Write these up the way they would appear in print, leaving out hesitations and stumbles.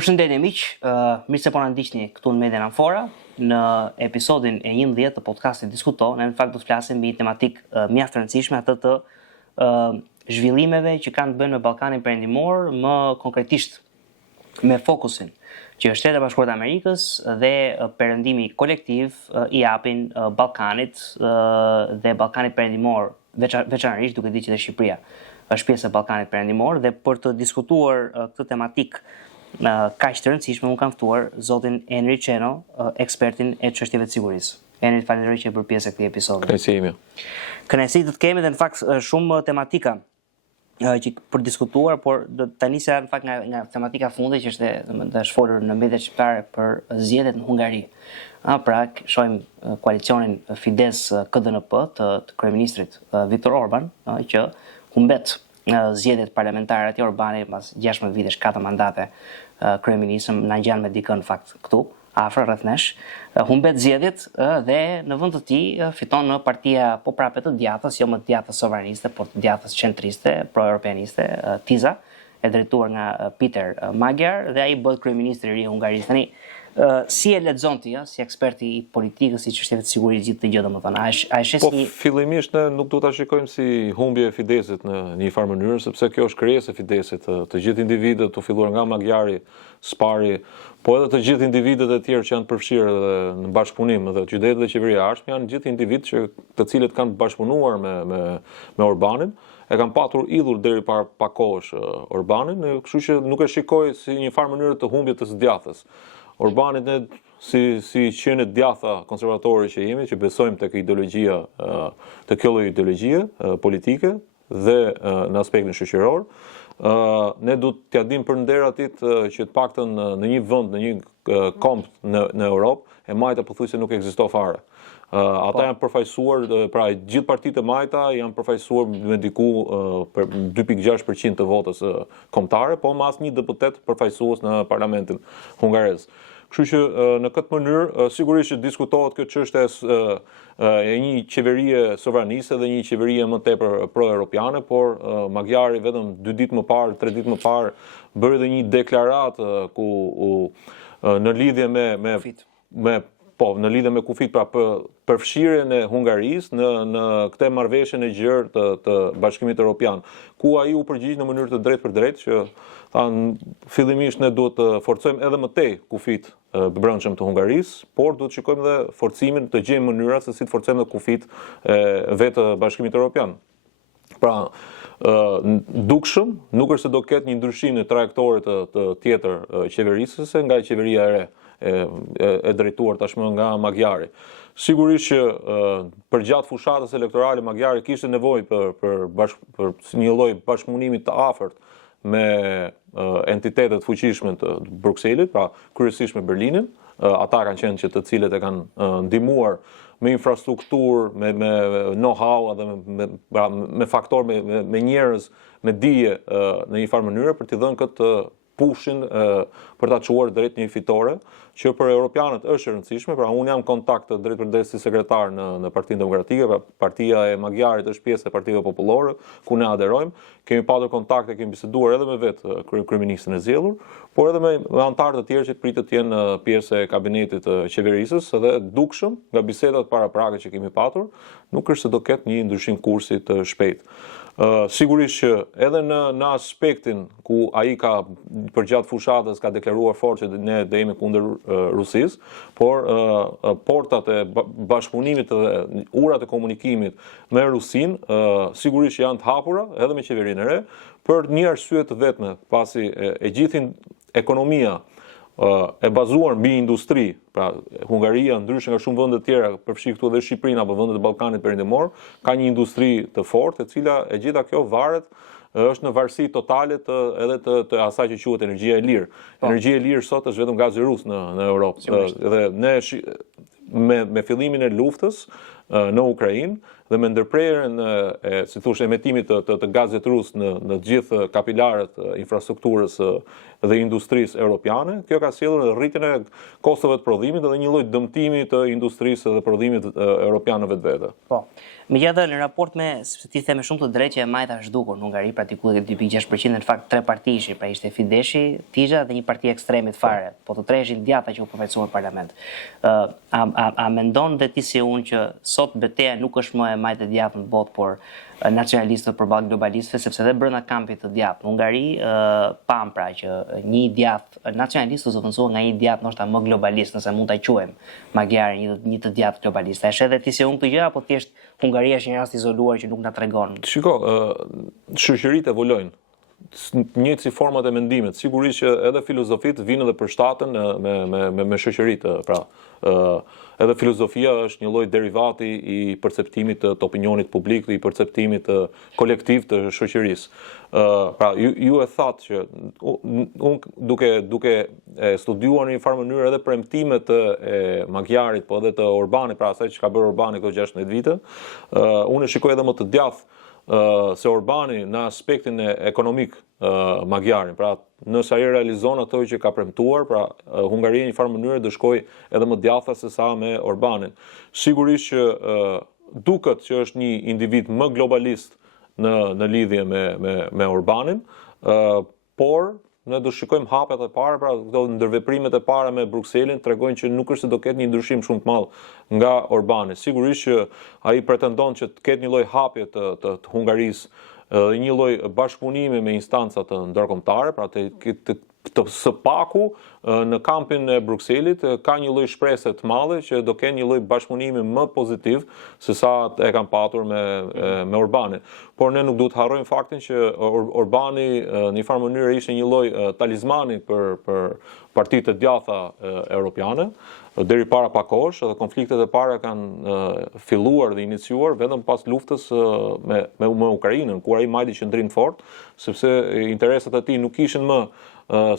Përshëndetje miq, mirë se po na ndiqni këtu në Median Amfora në episodin e 11 të podcastit Diskuto. Ne në fakt do të flasim mbi tematikë mjaft të rëndësishme, atë të zhvillimeve që kanë të bëjnë me Ballkanin Perëndimor, më konkretisht me fokusin që Shtetet e Bashkuara të Amerikës dhe perëndimi kolektiv i japin Ballkanit dhe Ballkanit Perëndimor, veçanërisht duke ditë që dhe Shqipëria është pjesë e Ballkanit Perëndimor, dhe për të diskutuar këtë tematikë kaq të rëndësishme, unë kam ftuar zotin Henry Qeno, ekspertin e çështjeve të sigurisë. Henry, falenderoj që e bërë pjesë e këtij episodi. Kënaqësi ime. Kënaqësi të të kemi dhe në fakt shumë tematika që për diskutuar, por do ta nisja në fakt nga tematika fundi që është folur në mediat shqiptare për zgjedhjet në Hungari. Pra shohim koalicionin Fides-KDNP të kryeministrit Viktor Orban, që humbet zgjedhjet parlamentare aty. Orbani pas 16 vitesh 4 mandate kryeministër, na ngjan me dikën në fakt këtu afër rreth nesh, humbet zgjedhjet dhe në vend të tij fiton në partia po prapë të djathtës, jo më të djathtës sovraniste, por të djathtës qentriste, pro-europeaniste, TISA, e drejtuar nga Peter Magyar, dhe ai bëhet kryeministri i ri i Hungarisë. Tani si e lexon ti, si eksperti i politikës, si çështjeve të sigurisë, gjithë të gjë domethënë, a shes një... fillimisht ne nuk do ta shikojmë si humbje e Fidesit në një farë mënyrë, sepse kjo është krijesë e Fidesit, të gjithë individët, të filluar nga Magyari, Spari, po edhe të gjithë individët e tjerë që janë përfshirë në bashkëpunim dhe qytetet dhe qeveria e ardhshme, janë gjithë individë të cilët kanë bashkëpunuar me Orbanin, e kanë patur idhur deri pa kohësh Orbanin, kështu që nuk e shikoj si një farë mënyrë të humbje të së djathtës. Orbanit ne si qenë djatha konservatorë që jemi, që besojmë tek ideologjia, të kjo lloj ideologjie politike dhe në aspektin shoqëror, ne do t'ja dim për nder atit që të paktën në një vend, në një komp në Europë, e majta pothuajse nuk ekziston fare. Ata janë përfaqësuar, pra gjithë partitë e majta janë përfaqësuar me diku për 2.6% të votës kombëtare, po me asnjë deputet përfaqësues në parlamentin hungarez. Kështu që në këtë mënyrë sigurisht që diskutohet kjo çështje e një qeverie sovraniste dhe një qeverie më tepër pro-europiane, por Magyari vetëm 2 ditë më parë, 3 ditë më parë bëri edhe një deklaratë ku në lidhje në lidhje me kufit, pra përfshirjen e Hungarisë në këtë marrëveshjen e gjerë të Bashkimit Evropian, ku ai u përgjigj në mënyrë të drejtë për drejtë që fillimisht ne duhet të forcojmë edhe më tej kufit brendshëm të Hungarisë, por duhet të shikojmë edhe forcimin, të gjejmë mënyra se si të forcojmë edhe kufit vetë Bashkimit Evropian. Pra, dukshëm nuk është se do ketë një ndryshim në trajektore të tjetër qeverisëse nga qeveria e re e drejtuar tashmë nga Magyari. Sigurisht që përgjatë fushatës elektorale Magyari kishte nevojë për një lloj bashkëpunimi të afërt me entitetet fuqishme të Brukselit, pra kryesisht me Berlinin. Ata kanë qenë që të cilët e kanë ndihmuar me infrastrukturë, me know-how dhe me faktor, me njerëz, me dije në një farë mënyrë për t'i dhënë këtë pushin për ta çuar drejt një fitore që për europianët është e rëndësishme. Pra unë jam kontakt drejt për drejt si sekretar në Partinë Demokratike, pra partia e Magyarit është pjesë e Partive Popullore, ku ne aderojmë. Kemi patur kontakte, kemi biseduar edhe me vetë kryeministrin e zgjedhur, por edhe me anëtarë të tjerë që pritet të jenë pjesë e kabinetit të qeverisës, dhe dukshëm nga bisedat paraprake që kemi patur, nuk është se do ketë një ndryshim kursi të shpejtë. Sigurisht që edhe në aspektin ku ai ka përgjatë fushatës ka deklaruar fort që ne do jemi kundër Rusisë, por portat e bashkëpunimit dhe urat e komunikimit me Rusinë sigurisht që janë të hapura edhe me qeverinë e re, për një arsye të vetme, pasi e gjithë ekonomia e bazuar mbi industri, pra Hungaria ndryshe nga shumë vende të tjera, përfshi këtu edhe Shqipërinë apo vendet e Ballkanit Perëndimor, ka një industri të fortë, e cila e gjitha kjo varet, është në varësi totale edhe të asaj që quhet energjia e lirë. Energjia e lirë sot është vetëm gazi rus në Europë. Dhe ne me fillimin e luftës në Ukrainë dhe me ndërprerjen si thosh emetimit të gazit rus në gjithë kapilarët infrastrukturës dhe industrisë europiane, kjo ka sjellur rritjen e kostove të prodhimit dhe një lloj dëmtimi të industrisë dhe prodhimit europian në vetvete. Po. Megjithatë në raport me, sepse ti the me shumë të drejtë që e majta zhdukur në Hungari, pra diku 2.6%, në fakt 3 parti ishin, pra ishte Fideshi, Tisha dhe një parti ekstremit fare, po të tre ishin djatha që u përfaqësuan në parlament. A mendon dhe ti si unë që sot betejë nuk është më e majtë e djathtë në botë, por nacionalistët përballë globalistëve, sepse edhe brenda kampit të djathtë në Hungari pam pra që një djathtë nacionalist u zëvendësua nga një djathtë ndoshta më globalist, nëse mund ta quajmë Magyarin një të djathtë globalist. A është edhe ti si unë këtë gjë apo thjesht Hungaria është një rast izoluar që nuk na tregon? Shiko, shoqëritë evolojnë. Njëjtë si format e mendimit, sigurisht që edhe filozofitë vinë edhe përshtaten me shoqëritë, pra edhe filozofia është një lloj derivati i perceptimit të opinionit publik dhe i perceptimit kolektiv të shoqërisë. Pra ju e thatë që unë duke studiuar në një farë mënyrë edhe premtimet e Magyarit, po edhe të Orbanit, pra asaj që ka bërë Orbani këto 16 vite, unë e shikoj edhe më të djathtë se Orbani në aspektin ekonomik Magyarin, pra nëse ai realizon ato që ka premtuar, pra Hungaria në një farë mënyrë do shkojë edhe më djathta se sa me Orbanin. Sigurisht që duket që është një individ më globalist në lidhje me Orbanin, por ne do shikojmë hapet e para, pra këto ndërveprimet e para me Brukselin tregojnë që nuk është se do ketë një ndryshim shumë të madh nga Orbani. Sigurisht që ai pretendon që të ketë një lloj hapje të Hungarisë dhe një lloj bashkëpunimi me instanca të ndërkombëtare, pra të së paku në kampin e Brukselit ka një lloj shprese të madhe që do kenë një lloj bashkëpunimi më pozitiv se sa e kanë patur me Orbanin. Por ne nuk duhet të harrojmë faktin që Orbani në një farë mënyrë ishte një lloj talizmani për partitë të djatha europiane. Deri para pak kohësh, edhe konfliktet e para kanë filluar dhe iniciuar vetëm pas luftës me Ukrainën, ku ai majti qendrim fort, sepse interesat e tij nuk ishin më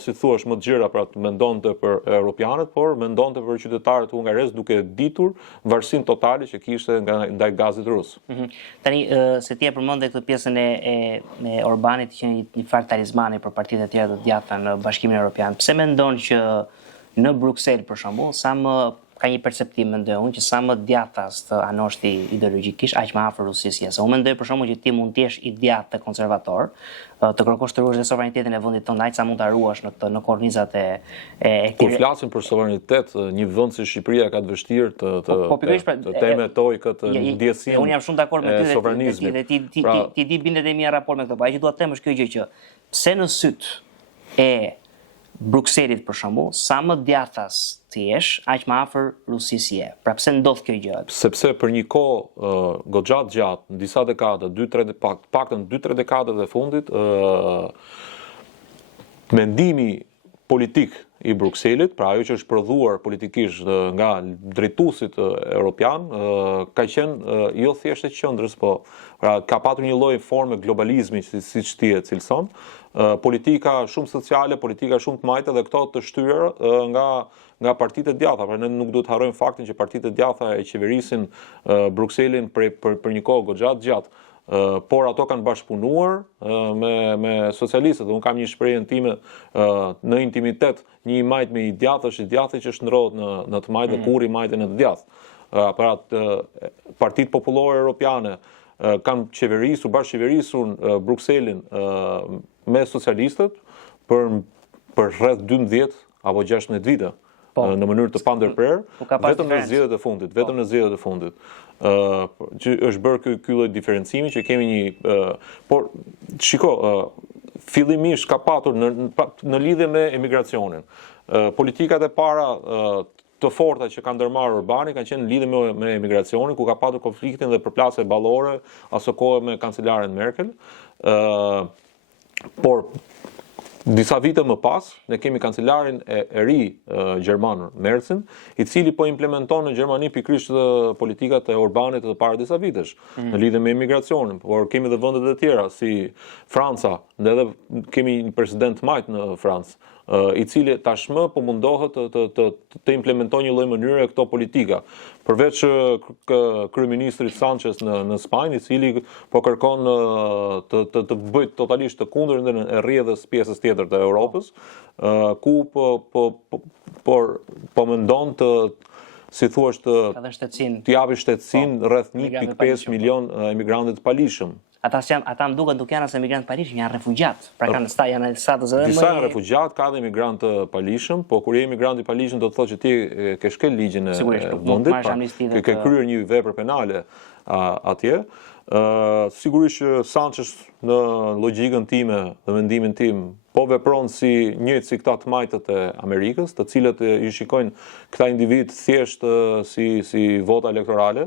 si thuash më të gjëra, pra të mendonte për europianët, por mendonte për qytetarët hungarez duke ditur varësinë totale që kishte ndaj gazit rus. Tani se ti e përmendë këtë pjesën e Orbanit që një farë talizmani për partitë e tjera të djatha në Bashkimin Evropian. Pse mendon që në Bruksel për shembull, sa më ka një perceptim mendoj unë që sa më djathtas të anoshti ideologjikisht, aq më afër Rusisë. Se unë mendoj për shembull që ti mund të jesh i djathtë konservator, të kërkosh të ruash dhe sovranitetin e vendit tënd, aq sa mund ta ruash në kornizat Kur flasim për sovranitet, një vend si Shqipëria ka të vështirë të temetoj këtë ndjesim. Unë jam shumë dakord me ty dhe ti di bindet e mia raport me këtë. Po ajo që dua të them është kjo gjë që pse në syt e Brukselit për shembull, sa më djathtas ti jesh, aq më afër Rusisë je. Pra pse ndodh kjo gjë? Sepse për një kohë goxha të gjatë, në disa dekada, paktën 2-3 dekadat e fundit, mendimi politik i Brukselit, pra ajo që është prodhuar politikisht nga drejtuesit europian, ka qenë jo thjesht e qendrës, po pra ka patur një lloj forme globalizmi, siç ti e cilëson, politika shumë sociale, politika shumë të majtë dhe këto të shtyra nga partitë e djatha. Pra ne nuk duhet të harrojmë faktin që partitë e djatha e qeverisin Brukselin për një kohë goxha të gjatë. Por ato kanë bashkëpunuar me socialistët. Unë kam një shprehje time në intimitet, një i majt me i djathtë është i djathtë që shndrohet në të majtë dhe kurri i majtë në të djathtë. Pra partitë popullore europiane kanë bashkëqeverisur Brukselin me socialistët për rreth 12 apo 16 vite. Në mënyrë të pandërprer, vetëm në zgjedhjet e fundit. Që është bërë ky lloj diferencimi që kemi një por shiko, fillimisht ka patur në lidhje me emigracionin. Politikat e para të forta që kanë ndërmarrë Orbani kanë qenë në lidhje me emigracionin, ku ka patur konfliktin dhe përplasje ballore aso kohë me kancelaren Merkel. Por disa vite më pas, ne kemi kancelarin e ri gjerman Merzin, i cili po implementon në Gjermani pikërisht politikat e Orbanit të para disa vitesh, në lidhje me imigracionin. Por kemi edhe vendet e tjera, si Franca, dhe edhe kemi një president majt në Francë, i cili tashmë po mundohet të implementojë një lloj mënyre këto politika. Përveç kryeministrit Sanchez në Spanjë, i cili po kërkon të bëjë totalisht të kundërt e rrjedhës pjesës tjetër të Europës, ku po mendon të si thuash të japi shtetësinë rreth 1.5 milion emigrantëve të palishëm. Ata më duket nuk janë as emigrantë palishëm, janë refugjat. Pra janë statës edhe disa janë refugjat, ka dhe emigrantë palishëm, po kur je emigrant i palishëm do të thotë që ti ke shkel ligjin e vendit, ke kryer një vepër penale atje. Sigurisht që Sanchez në logjikën time dhe mendimin tim po vepron si njëjtë si këta të majtët e Amerikës, të cilët i shikojnë këta individ thjesht si vota elektorale,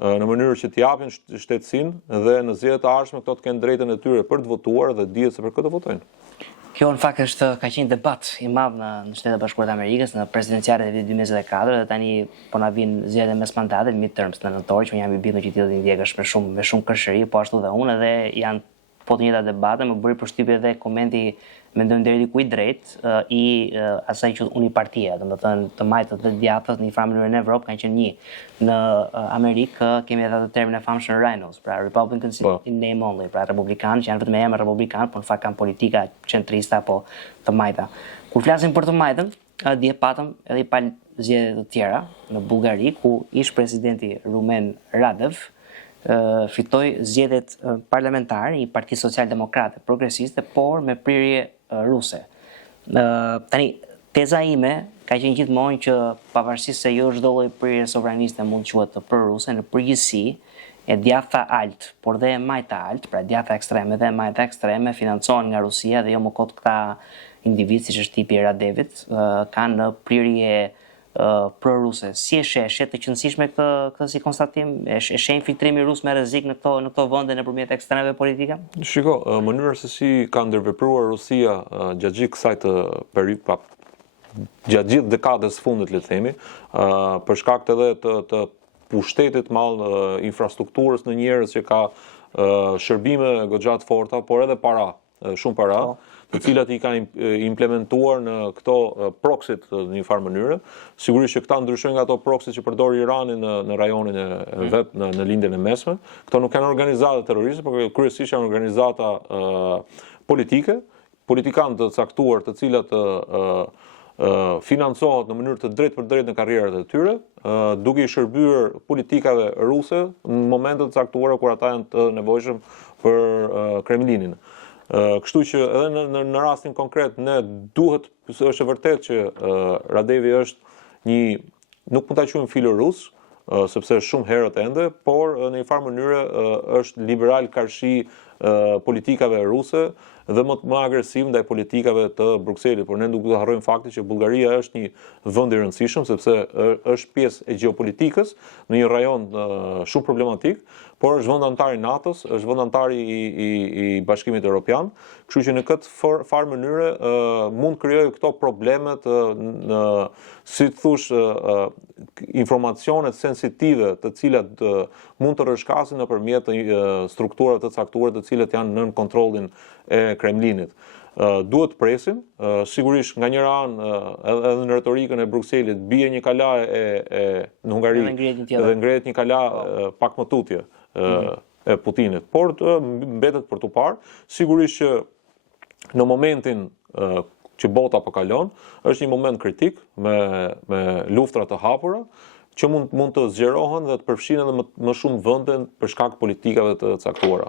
në mënyrë që t'i japin shtetësinë dhe në zgjedhjet e ardhshme këto të kenë drejtën e tyre për të votuar dhe dihet se për këtë votojnë. Kjo në fakt ka qenë debat i madh në Shtetet e Bashkuara të Amerikës në presidencialet e vitit 2024 dhe tani po na vijnë zgjedhjet e mesmandatit, midterms në nëntor, që jam i bindur që ti do t'i ndjekësh me shumë kërshëri, po ashtu dhe unë, dhe janë po të njëjta debate, më bëri përshtypje dhe komenti mendojmë deri diku i drejtë i asaj që unipartia, domethënë të majtët dhe djathtët në një farë mënyrë në Evropë kanë qenë një. Në Amerikë kemi edhe atë termin e famshëm rhinos, pra Republicans in name only, pra republikanë që janë vetëm emër republikan, por në fakt kanë politika qentriste apo të majta. Kur flasim për të majtën, dje patëm edhe i palë zgjedhje të tjera në Bullgari, ku ish presidenti Rumen Radev fitoi zgjedhjet parlamentare i Partisë Social-Demokrate Progresiste, por me prirje ruse. Tani, teza ime ka qenë gjithmonë që pavarësisht se jo çdo lloj prirje sovraniste mund të quhet proruse, në përgjithësi e djathta alt, por dhe e majta alt, pra djathta ekstreme dhe e majta ekstreme financohen nga Rusia dhe jo më kot këta individ, siç është tipi Radevit, kanë prirje proruse. Si e sheh të qëndësishme këtë si konstatim? E sheh infiltrimi rus me rrezik në këto vende nëpërmjet ekstremeve politike? Shiko, mënyra se si ka ndërvepruar Rusia gjatë gjithë kësaj gjatë gjithë dekadës fundit, le të themi, për shkak edhe të pushtetit mall infrastrukturës në njerëz që ka shërbime goxha të forta, por edhe para, shumë para, të cilat i ka implementuar në këto proxit në një farë mënyrë. Sigurisht që këta ndryshojnë nga ato proxit që përdor Irani në rajonin e vet, në lindjen e mesme. Këto nuk janë organizata terroriste, por kryesisht janë organizata politike, politikanë të caktuar të cilat financohet në mënyrë të drejtë për drejtë në karrierat e tyre, duke i shërbyer politikave ruse në momentet të caktuara kur ata janë të nevojshëm për Kremlinin. Kështu që edhe në rastin konkret ne duhet, është e vërtet që Radevi është nuk mund ta quajmë filorus, sepse shumë herët ende, por në një farë mënyrë është liberal karshi politikave ruse dhe më agresiv ndaj politikave të Brukselit, por ne nuk duhet të harrojmë faktin që Bullgaria është një vend i rëndësishëm sepse është pjesë e gjeopolitikës në një rajon shumë problematik, por është vend antar i NATO-s, është vend antar i Bashkimit Evropian, kështu që në këtë farë mënyre mund krijojë këto problemet si të thush informacionet sensitive të cilat mund të rrëshqasin nëpërmjet strukturave të caktuara të cilat janë nën kontrollin e Kremlinit. Duhet të presim, sigurisht nga njëra anë edhe në retorikën e Brukselit bie një kala në Hungari dhe ngrehet një kala pak më tutje e Putinit, por mbetet për tu parë. Sigurisht që në momentin që bota po kalon, është një moment kritik me luftra të hapura që mund të zgjerohen dhe të përfshihen edhe më shumë vende për shkak politikave të caktuara.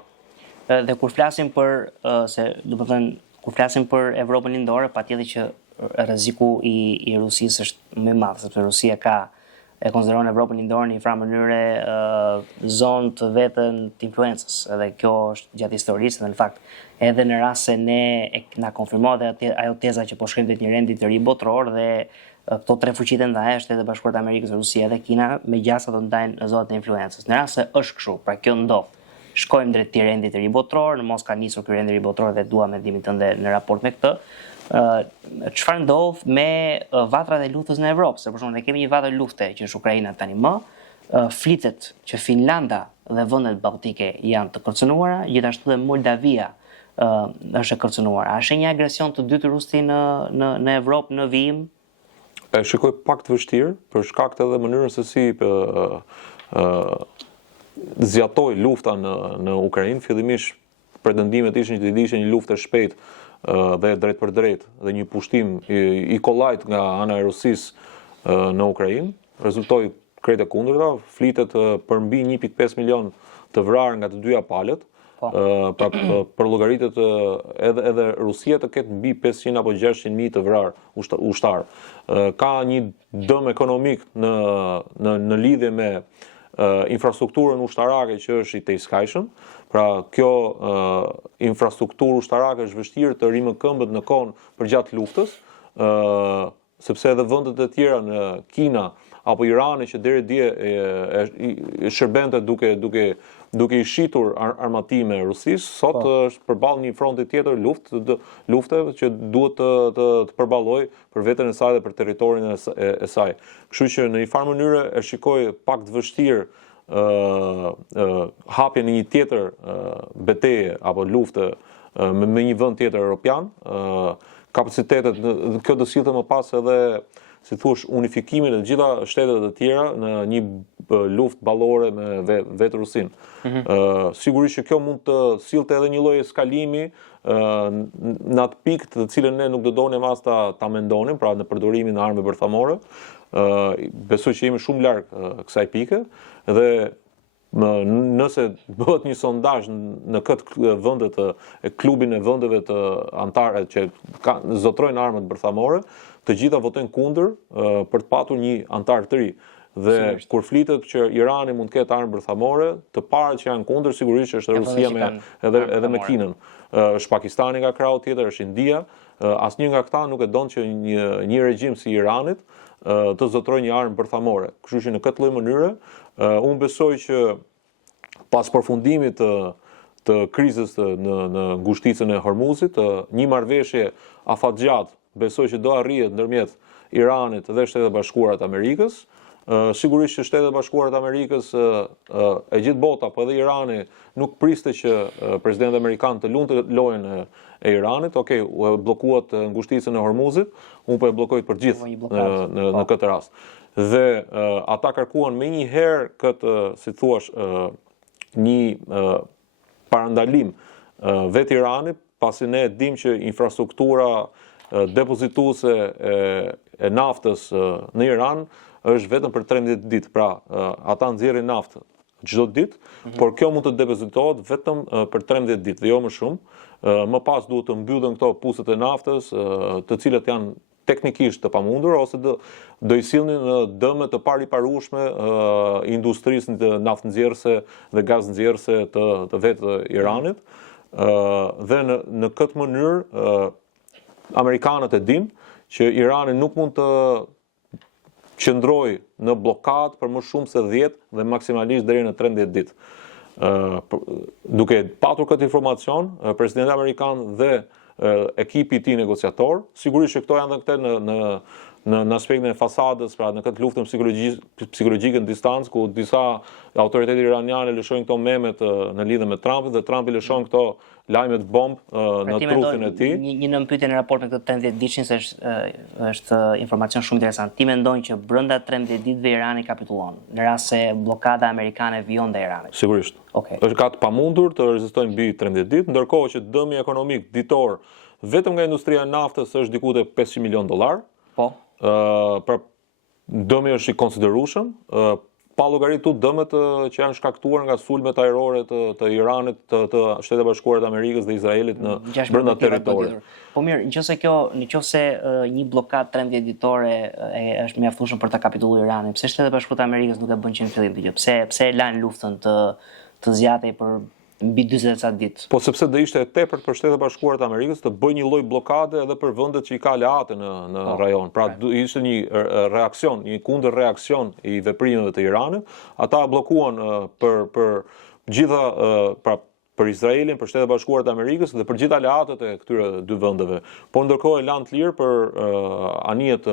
Dhe kur flasim kur flasim për Evropën lindore, patjetër që rreziku i Rusisë është më i madh, sepse Rusia e konsideron Evropën lindore në një farë mënyre zonë të vetën të influencës. Edhe kjo është gjatë historisë dhe në fakt edhe në rast se na konfirmohet ajo teza që po shkrimtet një rendi të ri botror dhe këto tre fuqitë ndaj Shtetet e Bashkuara të Amerikës, Rusia dhe Kina, megjithëse do ndajnë zonat e influencës. Në rast se është kështu, pra kjo ndodh, shkojmë drejt këtij rendi të ri botror, në mos ka nisur ky rendi i ri botror dhe dua mendimin tënd në raport me këtë. Çfarë ndodh me vatrat e luftës në Evropë? Se për shembull ne kemi një vatër lufte që është Ukraina tani më, flitet që Finlanda dhe vendet balltike janë të kërcënuara, gjithashtu dhe Moldavia është e kërcënuar. A është një agresion të dytë rusi në Evropë, në vijim? E shikoj pak të vështirë, për shkak të edhe mënyrën se si zjatoi lufta në Ukrainë. Fillimisht pretendimet ishin që të ishte një luftë e shpejtë dhe drejt për drejt dhe një pushtim i kollajt nga ana e Rusisë në Ukrainë. Rezultoi krejt e kundërta, flitet për mbi 1.5 milion të vrarë nga të dyja palët. Pra për llogaritet edhe Rusia të ketë mbi 500 apo 600.000 të vrarë ushtar. Ka një dëm ekonomik në lidhje me infrastrukturën ushtarake që është i tejskajshëm. Pra kjo infrastrukturë ushtarake është vështirë të rimëkëmbët në kohën përgjatë luftës, sepse edhe vendet e tjera në Kina apo Irani që deri dje shërbente duke i shitur armatime Rusisë, sot është përballë një fronti tjetër lufte që duhet të përballojë për veten e saj dhe për territorin e saj. Kështu që në një farë mënyrë e shikoj pak të vështirë hapjen në një tjetër betejë apo lufte me një vend tjetër europian. Kapacitetet kjo do sillte më pas edhe si thush unifikimin e gjitha shtetet e tjera në një luftë ballore me vetë Rusinë. Sigurisht që kjo mund të sillte edhe një lloj eskalimi në atë pikë të cilën ne nuk do donim as ta mendonim, pra në përdorimin e armëve bërthamore. Besoj që jemi shumë larg kësaj pike dhe nëse bëhet një sondazh në këtë vendet e klubin e vendeve të antarë që zotrojnë armët bërthamore, të gjitha votojnë kundër për të patur një antar të ri. Dhe kur flitet që Irani mund të ketë armë bërthamore, të parët që janë kundër sigurisht është Rusia edhe me Kinën. Është Pakistani nga krau tjetër, është India. Asnjë nga këta nuk e don që një regjim si Iranit të zotrojë një armë bërthamore. Kështu që në këtë lloj mënyre, unë besoj që pas përfundimit të krizës në ngushticën e Hormuzit, një marrëveshje afatgjatë besoj që do arrihet ndërmjet Iranit dhe Shtetet Bashkuara të Amerikës. Sigurisht që Shtetet Bashkuara të Amerikës e gjithë bota, po edhe Irani nuk priste që presidenti amerikan të lundë lojën e Iranit. Okej, bllokuat ngushticën e Hormuzit, unë po e bllokoj për gjithë në këtë rast. Dhe ata kërkuan menjëherë këtë, si thuash, një parandalim vetë Iranit, pasi ne dim që infrastruktura depozituese e naftës në Iran është vetëm për 13 ditë. Pra, ata nxjerrin naftë çdo ditë, por kjo mund të depozitohet vetëm për 13 ditë dhe jo më shumë. Më pas duhet të mbyllen këto puset e naftës, të cilët janë teknikisht të pamundur, ose do i sillnin dëme të pariparueshme industrisë të naftënxjerrëse dhe gaznxjerrëse të vetë Iranit. Dhe në këtë mënyrë amerikanët e dinë që Irani nuk mund të qëndrojë në blokadë për më shumë se 10 dhe maksimalisht deri në 13 ditë. Duke patur këtë informacion, presidenti amerikan dhe ekipi i tij negociator, sigurisht që këto janë edhe në aspektin e fasadës, pra në këtë luftën psikologjike në distancë, ku disa autoritetet iraniane lëshojnë këto memet në lidhje me Trumpin dhe Trumpi lëshon këto lajmet bombë në truthin e tij. Një nëmpytje në raport me këtë 13 ditëshin se është informacion shumë interesant. Ti mendon që brenda 13 ditëve Irani kapitullon, në rast se bllokada amerikane vijon ndaj Iranit? Sigurisht. Është ka të pamundur të rezistojnë mbi 13 ditë, ndërkohë që dëmi ekonomik ditor vetëm nga industria e naftës është diku te $500 milion. Po. Pra dëmi është i konsiderueshëm, pa llogaritur dëmet që janë shkaktuar nga sulmet ajrore të Iranit, të Shtetet Bashkuara të Amerikës dhe Izraelit në brenda territorit. Po mirë, nëse një blokadë 13 ditore është mjaftueshëm për ta kapitulluar Iranin, pse Shtetet Bashkuara të Amerikës nuk e bën që në fillim të gjë? Pse e lanë luftën të zgjatej për mbi 40 ca ditë? Po sepse do ishte e tepërt për Shtetet Bashkuara të Amerikës të bëjë një lloj blokade edhe për vendet që i ka aleate në rajon. Pra ishte një reaksion, një kundër reaksion i veprimeve të Iranit. Ata bllokuan për gjitha, pra për Izraelin, për Shtetet Bashkuara të Amerikës dhe për gjithë aleatët e këtyre dy vendeve. Por ndërkohë lanë të lirë për anijet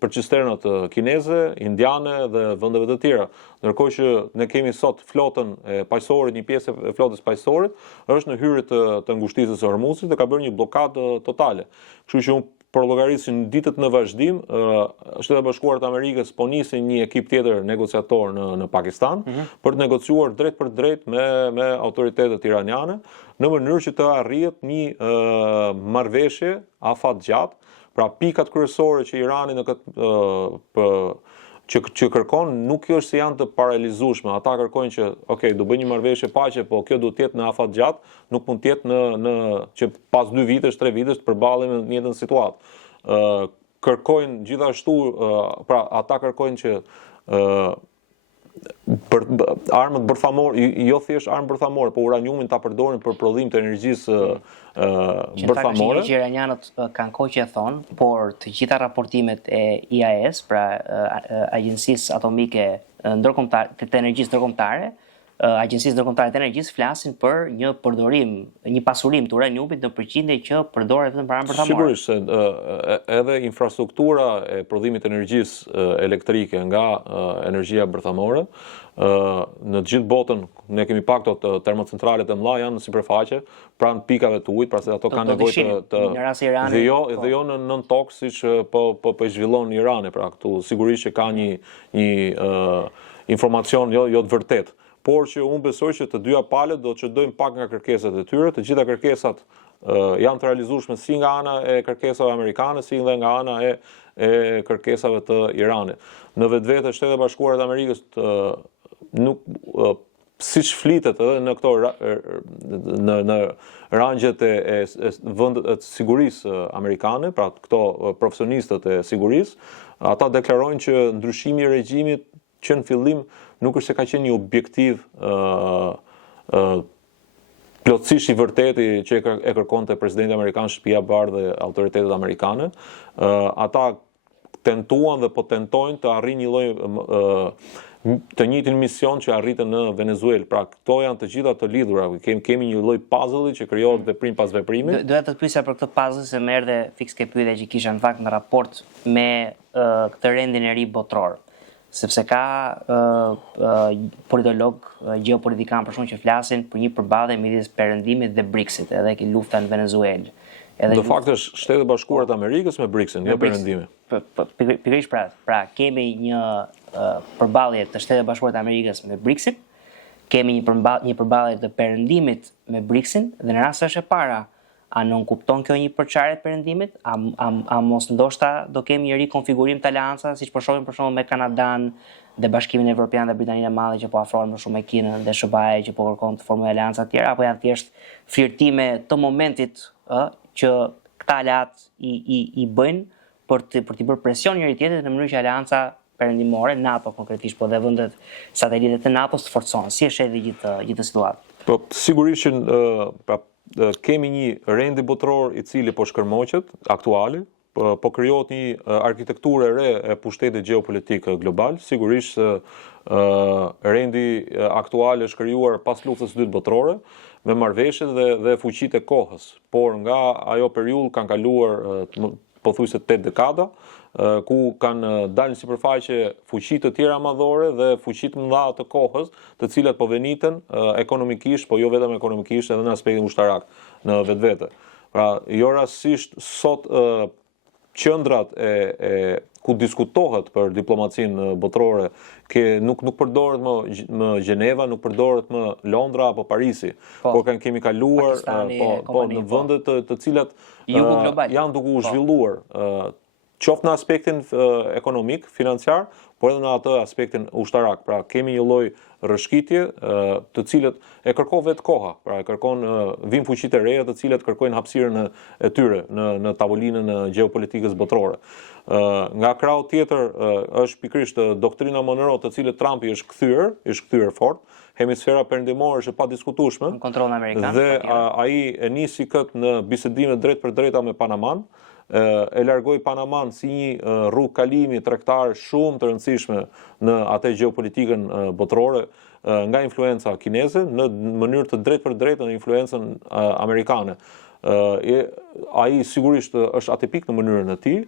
për cisternat kineze, indiane dhe vendeve të tjera. Ndërkohë që ne kemi sot flotën e paqësorit, një pjesë e flotës paqësorit është në hyrje të ngushtisës së Hormuzit dhe ka bërë një blokadë totale. Kështu që unë për llogarisin ditët në vazhdim, Shtetet Bashkuara të Amerikës po nisin një ekip tjetër negociator në Pakistan për të negociuar drejt për drejt me autoritetet iraniane në mënyrë që të arrihet një marrëveshje afatgjatë, pra pikat kryesore që Irani në këtë që kërkon nuk është se janë të paralizueshme. Ata kërkojnë që, okay, do bëjnë një marrëveshje paqe, po kjo do të jetë në afat gjatë, nuk mund të jetë që pas 2 vitesh, 3 vitesh të përballemi në të njëjtën situatë. Kërkojnë gjithashtu, pra ata kërkojnë që për armët bërthamore, jo thjesht armë bërthamore, por uraniumin ta përdorin për prodhim të energjisë bërthamore. Që iranianët kanë kohë që e thonë, por të gjitha raportimet e IAEA, pra Agjencisë Atomike të Energjisë Ndërkombëtare, Agjencisë Ndërkombëtare të Energjisë flasin për një përdorim, një pasurim të uraniumit në përqindje që përdoret vetëm për armë bërthamore. Sigurisht se edhe infrastruktura e prodhimit të energjisë elektrike nga energjia bërthamore në gjithë botën ne kemi pak këto termocentralet e mëdha janë në sipërfaqe pranë pikave të ujit, pra se ato kanë nevojë dhe jo në tokë siç po zhvillon Irani, pra këtu sigurisht që ka një informacion jo të vërtetë. Por që unë besoj që të dyja palët do të çdojnë pak nga kërkesat e tyre, të gjitha kërkesat janë të realizueshme si nga ana e kërkesave amerikane, si dhe nga ana e kërkesave të Iranit. Në vetvete Shtetet Bashkuara të Amerikës nuk siç flitet edhe në këto në rangjet e vendet e sigurisë amerikane, pra këto profesionistët e sigurisë, ata deklarojnë që ndryshimi i regjimit që në fillim nuk është se ka qenë një objektiv plotësisht i vërtetë që e kërkonte presidenti amerikan, Shtëpia e Bardhë dhe autoritetet amerikane. Ata tentuan dhe po tentojnë të arrijnë një lloj të njëjtin mision që arritën në Venezuelë. Pra këto janë të gjitha të lidhura. Kemi një lloj puzzle që krijohet veprim pas veprimi. Doja të pyesja për këtë puzzle se më erdhe fiks ke pyetja që kisha në fakt në raport me këtë rendin e ri botror. Sepse ka politolog, geopolitikan për shumë që flasin për një përballje midis Perëndimit dhe BRICS-it, edhe ke lufta në Venezuelë. Në fakt është Shtetet Bashkuara të Amerikës me BRICS-in, jo Perëndimi. Pikërisht pra kemi një përballje të Shtetet Bashkuara të Amerikës me BRICS-in, kemi një përballje të Perëndimit me BRICS-in dhe në rast është e para, a nuk kupton kjo një përçarje të Perëndimit? A mos ndoshta do kemi një rikonfigurim të aleanca, siç po shohim për shembull me Kanadan dhe Bashkimin Evropian dhe Britaninë e Madhe që po afrohen më shumë me Kinën dhe SBA që po kërkon të formojë aleanca të tjera, apo janë thjesht flirtime të momentit që këta aleat i bëjnë për të bërë presion njëri tjetrit në mënyrë që aleanca perëndimore, NATO konkretisht, po dhe vendet satelitet të NATO-s të forcohen. Si është edhe gjithë situatë? Po sigurisht që kemi një rendi botror i cili po shkërmoqet aktuali, po krijohet një arkitekturë e re e pushtetit gjeopolitik global. Sigurisht se rendi aktual është krijuar pas luftës së dytë botrore me marrëveshjet dhe fuqitë e kohës, por nga ajo periudhë kanë kaluar pothuajse 8 dekada, ku kanë dalë në sipërfaqe fuqi të tjera madhore dhe fuqi të mëdha të kohës, të cilat po veniten ekonomikisht, po jo vetëm ekonomikisht, edhe në aspektin ushtarak në vetvete. Pra, jo rastësisht sot qendrat ku diskutohet për diplomacinë botrore, nuk përdoret më Gjeneva, nuk përdoret më Londra apo Parisi, por kemi kaluar në vende të cilat janë duke u zhvilluar, qoftë në aspektin ekonomik, financiar, por edhe në atë aspektin ushtarak. Pra kemi një lloj rrëshqitje të cilët e kërkon vetë koha, pra e kërkon vim fuqitë e reja të cilat kërkojnë hapësirën e tyre në tavolinën e gjeopolitikës botrore. Nga krau tjetër është pikërisht doktrina Monroe, të cilët Trumpi është kthyer fort. Hemisfera perëndimore është e padiskutueshme. Kontrollin amerikan. Dhe ai e nisi këtë në bisedime drejt për drejta me Panaman. E largoi Panaman si një rrugë kalimi tregtar shumë të rëndësishme në atë gjeopolitikën botrore, nga influenca kineze në mënyrë të drejtë për drejtë në influencën amerikane. Ai sigurisht është atipik në mënyrën e tij,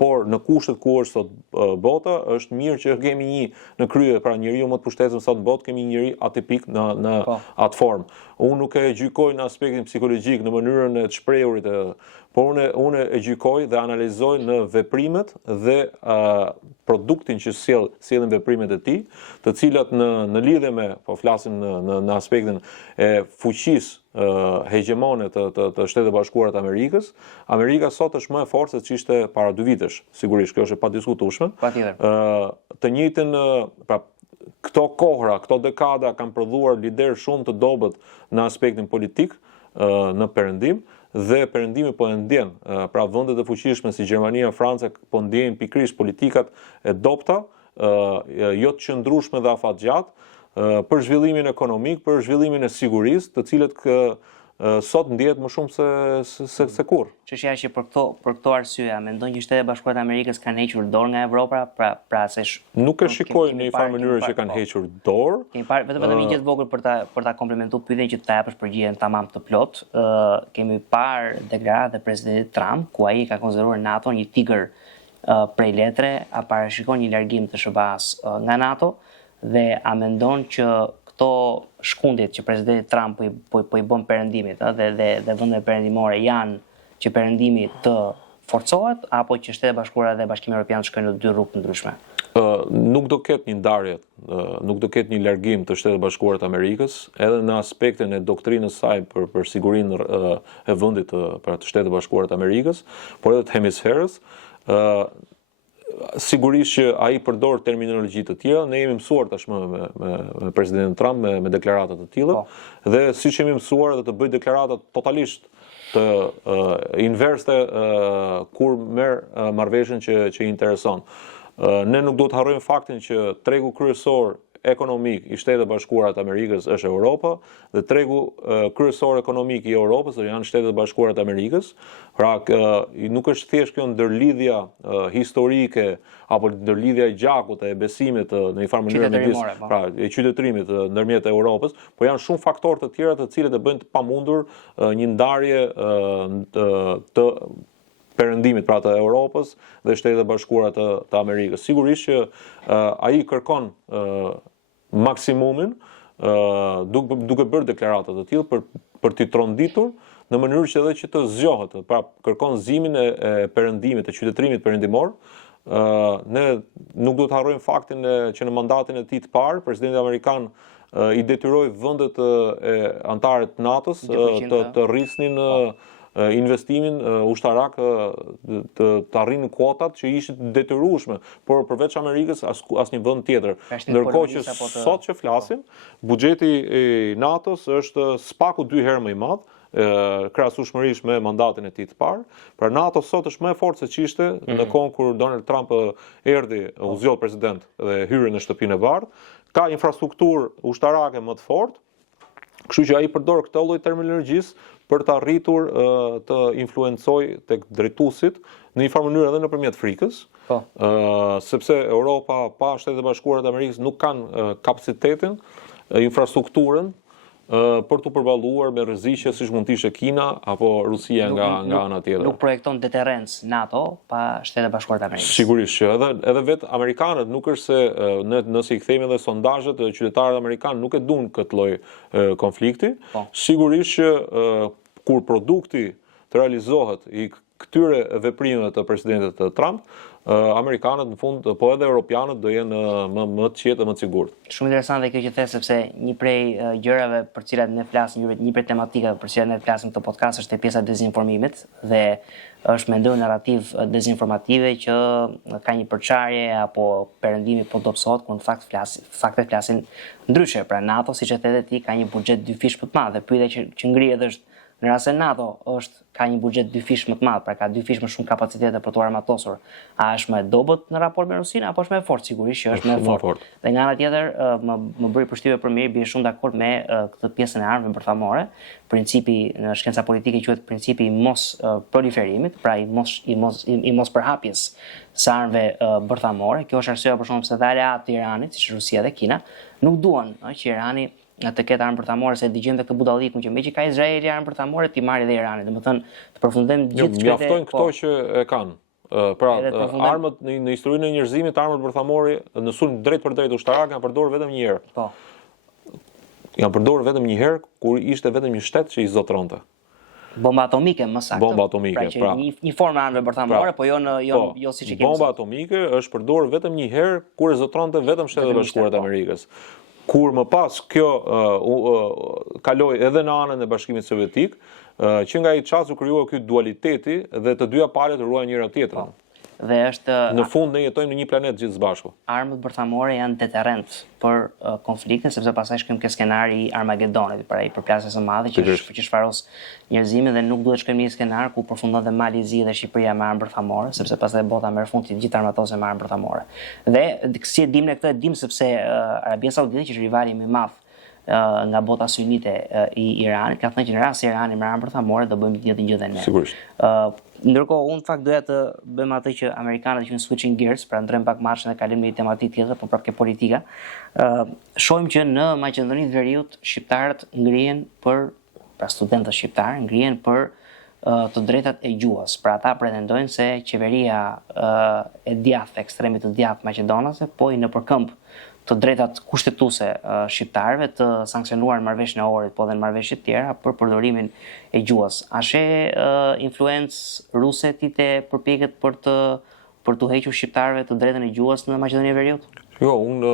por në kushtet ku është sot bota, është mirë që kemi një në krye, pra njeriu më të pushtetshëm sot në botë, kemi një njeri atipik në atë formë. Unë nuk e gjykoj në aspektin psikologjik, në mënyrën e të shprehurit, por unë e gjykoj dhe analizoj në veprimet dhe produktin që sjellin veprimet e tij, të cilat në lidhje me, po flasim në aspektin e fuqisë hegemone të Shtetet Bashkuara të Amerikës. Amerika sot është më e fortë se ç'ishte para 2 vitesh. Sigurisht kjo është e padiskutueshme. Të njëjtën, pra këto kohra, këto dekada kanë prodhuar lider shumë të dobët në aspektin politik në Perëndim, dhe Perëndimi po e ndjen. Pra vendet e fuqishme si Gjermania, Franca po ndjejnë pikërisht politikat e dobta, jo të qëndrueshme dhe afatgjatë, për zhvillimin ekonomik, për zhvillimin e sigurisë, të cilët sot ndihet më shumë se kurrë. Çështja është që për këto arsye, mendon që Shtetet Bashkuara të Amerikës kanë hequr dorë nga Evropa, pra se nuk e shikoj në një farë mënyrë që kanë hequr dorë. Kemi parë vetëm një gjë të vogël për ta komplementuar pyetjen që ta japësh përgjigjen tamam të plot. Kemi parë deklaratë e presidentit Trump ku ai ka konsideruar NATO një tigër prej letre, a parashikon një largim të SBA-s nga NATO. Dhe a mendon që këto shkundjet që presidenti Trump po i bën Perëndimit dhe vendet perëndimore janë që Perëndimi të forcohet, apo që Shtetet Bashkuara dhe Bashkimi Evropian shkojnë në 2 rrugë të ndryshme? Nuk do ketë një ndarje, nuk do ketë një largim të Shtetet Bashkuara të Amerikës, edhe në aspektin e doktrinës saj për sigurinë e vendit të Shtetet Bashkuara të Amerikës, por edhe të hemisferës. Sigurisht që ai përdor terminologji të tjera, ne jemi mësuar tashmë me presidentin Trump me deklarata të tilla, dhe siç jemi mësuar edhe të bëj deklarata totalisht të inverse kur merr marrëveshjen që i intereson. Ne nuk duhet të harrojmë faktin që tregu kryesor ekonomik i Shtetet Bashkuara të Amerikës është Europa, dhe tregu kryesor ekonomik i Europës janë Shtetet Bashkuara të Amerikës. Pra nuk është thjesht kjo ndërlidhja historike apo ndërlidhja e gjakut e besimit në një farë mënyrë pra e qytetërimit ndërmjet Europës, por janë shumë faktorë të tjerë të cilët e bëjnë të pamundur një ndarje të Perëndimit, pra të Europës dhe Shtetet Bashkuara të Amerikës. Sigurisht që ai kërkon maksimumin duke bërë deklarata të tilla për t'i tronditur në mënyrë që edhe që të zgjohet, pra kërkon zgjimin e perëndimit, të qytetërimit perëndimor. Ne nuk duhet të harrojmë faktin që në mandatin e tij të parë, presidenti amerikan i detyroi vendet anëtare të NATO-s të rrisnin investimin ushtarak të arrinë kuotat që ishin detyrueshme, por përveç Amerikës asnjë vend tjetër. Ndërkohë që sot që flasim, buxheti i NATO-s është spaku 2 herë më i madh, krahasueshmërisht me mandatin e tij të parë. Pra NATO sot është më e fortë se ç'ishte në kohën kur Donald Trump erdhi, u zgjodh president dhe hyri në shtëpinë e bardhë, ka infrastrukturë ushtarake më të fortë. Kështu që ai përdor këtë lloj terminologjisë për të arritur të influencojë tek drejtuesit në një farë mënyrë edhe nëpërmjet frikës, sepse Europa pa Shtetet Bashkuara të Amerikës nuk kanë kapacitetin, infrastrukturën për të përballuar me rreziqe siç mund të ishte Kina apo Rusia nga ana tjetër. Nuk projekton deterrencë NATO pa Shtetet Bashkuara të Amerikës. Sigurisht që edhe vetë amerikanët nuk është se nëse i kthejmë edhe sondazhet, qytetarët amerikanë nuk e duan këtë lloj konflikti. Sigurisht që kur produkti të realizohet i këtyre veprimeve të presidentit Trump, amerikanët në fund, po edhe europianët do jenë më të qetë dhe më të sigurt. Shumë interesante kjo që the, sepse një prej gjërave për cilat ne flasim, një prej tematikave për cilat ne flasim këtë podcast është pjesa e dezinformimit, dhe është mendoj narrativ dezinformative që ka një përçarje apo perëndimi po dobësohet, kur në faktet flasin ndryshe. Pra NATO, siç e the ti, ka një buxhet 2 fish më të madh, dhe pyetja që ngrihet është Në rast se NATO ka një buxhet dy fish më të madh, pra ka dy fish më shumë kapacitete për të armatosur, a është më e dobët në raport me Rusinë apo është më e fortë? Sigurisht që është më e fortë. Dhe nga ana tjetër, më bëri përshtypje për mirë, bie shumë dakord me këtë pjesën e armëve bërthamore. Principi në shkenca politike quhet principi i mos proliferimit, pra i mos përhapjes së armëve bërthamore. Kjo është arsyeja për shkak pse aleatë të Iranit, siç Rusia dhe Kina, nuk duan që Irani të ketë armë bërthamore, se dëgjojmë këtë budallikun që me që ka Izraeli armë bërthamore ti marrë dhe Irani. Domethënë të përfundojmë gjithë mjaftojnë këto që e kanë. Pra, armët në historinë e njerëzimit, armët bërthamore në sulm drejt për drejt ushtarak kanë përdorur vetëm një herë. Po. Janë përdorur vetëm një herë kur ishte vetëm një shtet që i zotronte. Bomba atomike më saktë. Bomba atomike, pra. Një formë armëve bërthamore, po jo siç i kemi. Bomba atomike është përdorur vetëm një herë kur e zotronte vetëm Shtetet e Bashkuara të Amerikës. Kur më pas kjo kaloi edhe në anën e Bashkimit Sovjetik, që nga i çast u krijua ky dualiteti dhe të dyja palët ruajnë njëra tjetrën. Dhe është në fund ne jetojmë në një planet gjithë së bashku. Armët bërthamore janë deterrent për konflikte, sepse pastaj shkojmë ke skenari i Armagedonit, pra i përplasjes së madhe që shfaros njerëzimin, dhe nuk duhet shkojmë në një skenar ku përfundon dhe Mali i Zi dhe Shqipëria me armë bërthamore, sepse pastaj bota merr fund të gjithë armatose me armë bërthamore. Dhe si e dim ne këtë, e dim sepse Arabia Saudite, që është rivali më i madh nga bota sunite i Iranit, ka thënë që në rast se Irani me armë bërthamore do bëjmë të njëjtën gjë ne. Sigurisht. Ndërkohë, unë fakt doja të bëjmë atë që amerikanët quajnë switching gears, pra ndrojmë pak marshën dhe kalojmë në një tematikë tjetër, po prapë ke politika. Shohim që në Maqedoninë të Veriut shqiptarët ngrihen pra studentët shqiptarë ngrihen për të drejtat e gjuhës. Pra ata pretendojnë se qeveria e djathtë, ekstremit të djathtë maqedonase, po i nëpërkëmb të drejtat kushtetuese shqiptarëve të sankcionuar marrëveshjen e Orit, po dhe në marrëveshje të tjera për përdorimin e gjuhës. A she influencë ruse ti te përpjekjet për të hequr shqiptarëve të drejtën e gjuhës në Maqedoninë e Veriut? Jo, unë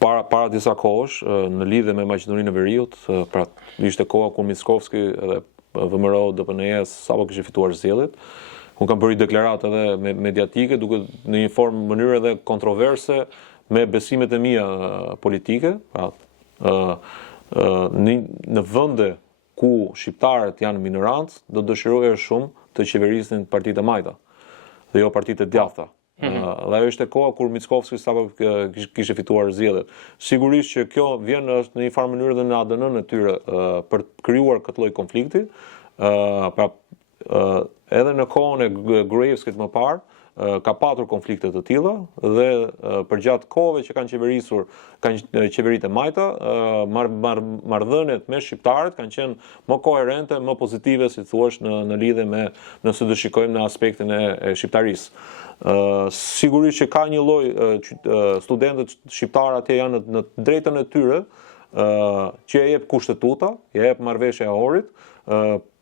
para disa kohësh në lidhje me Maqedoninë e Veriut, pra ishte koha kur Mickovski dhe VMRO DPN-s sapo kishte fituar zgjedhjet. Unë kam bërë deklaratë edhe mediatike, duke në një mënyrë edhe kontroverse me besimet e mia politike. Në vende ku shqiptarët janë minorancë, do dëshiroja shumë të qeverisin partitë e majta dhe jo partitë e djathta. Dhe ajo ishte koha kur Mickovski sapo kishte fituar zgjedhjet. Sigurisht që kjo vjen në një farë mënyrë dhe në ADN-n e tyre për të krijuar këtë lloj konflikti. Pra edhe në kohën e Gruevskit më parë, ka patur konflikte të tilla dhe përgjatë kohëve që kanë qeveritë e majta, marrëdhëniet me shqiptarët kanë qenë më koherente, më pozitive, si thuaç, në lidhje me nëse do shikojmë në aspektin e shqiptarisë. Sigurisht që ka një lloj studentët shqiptarë atje janë në drejtën e tyre që e jep kushtetuta, e jep marrëveshja e Orit,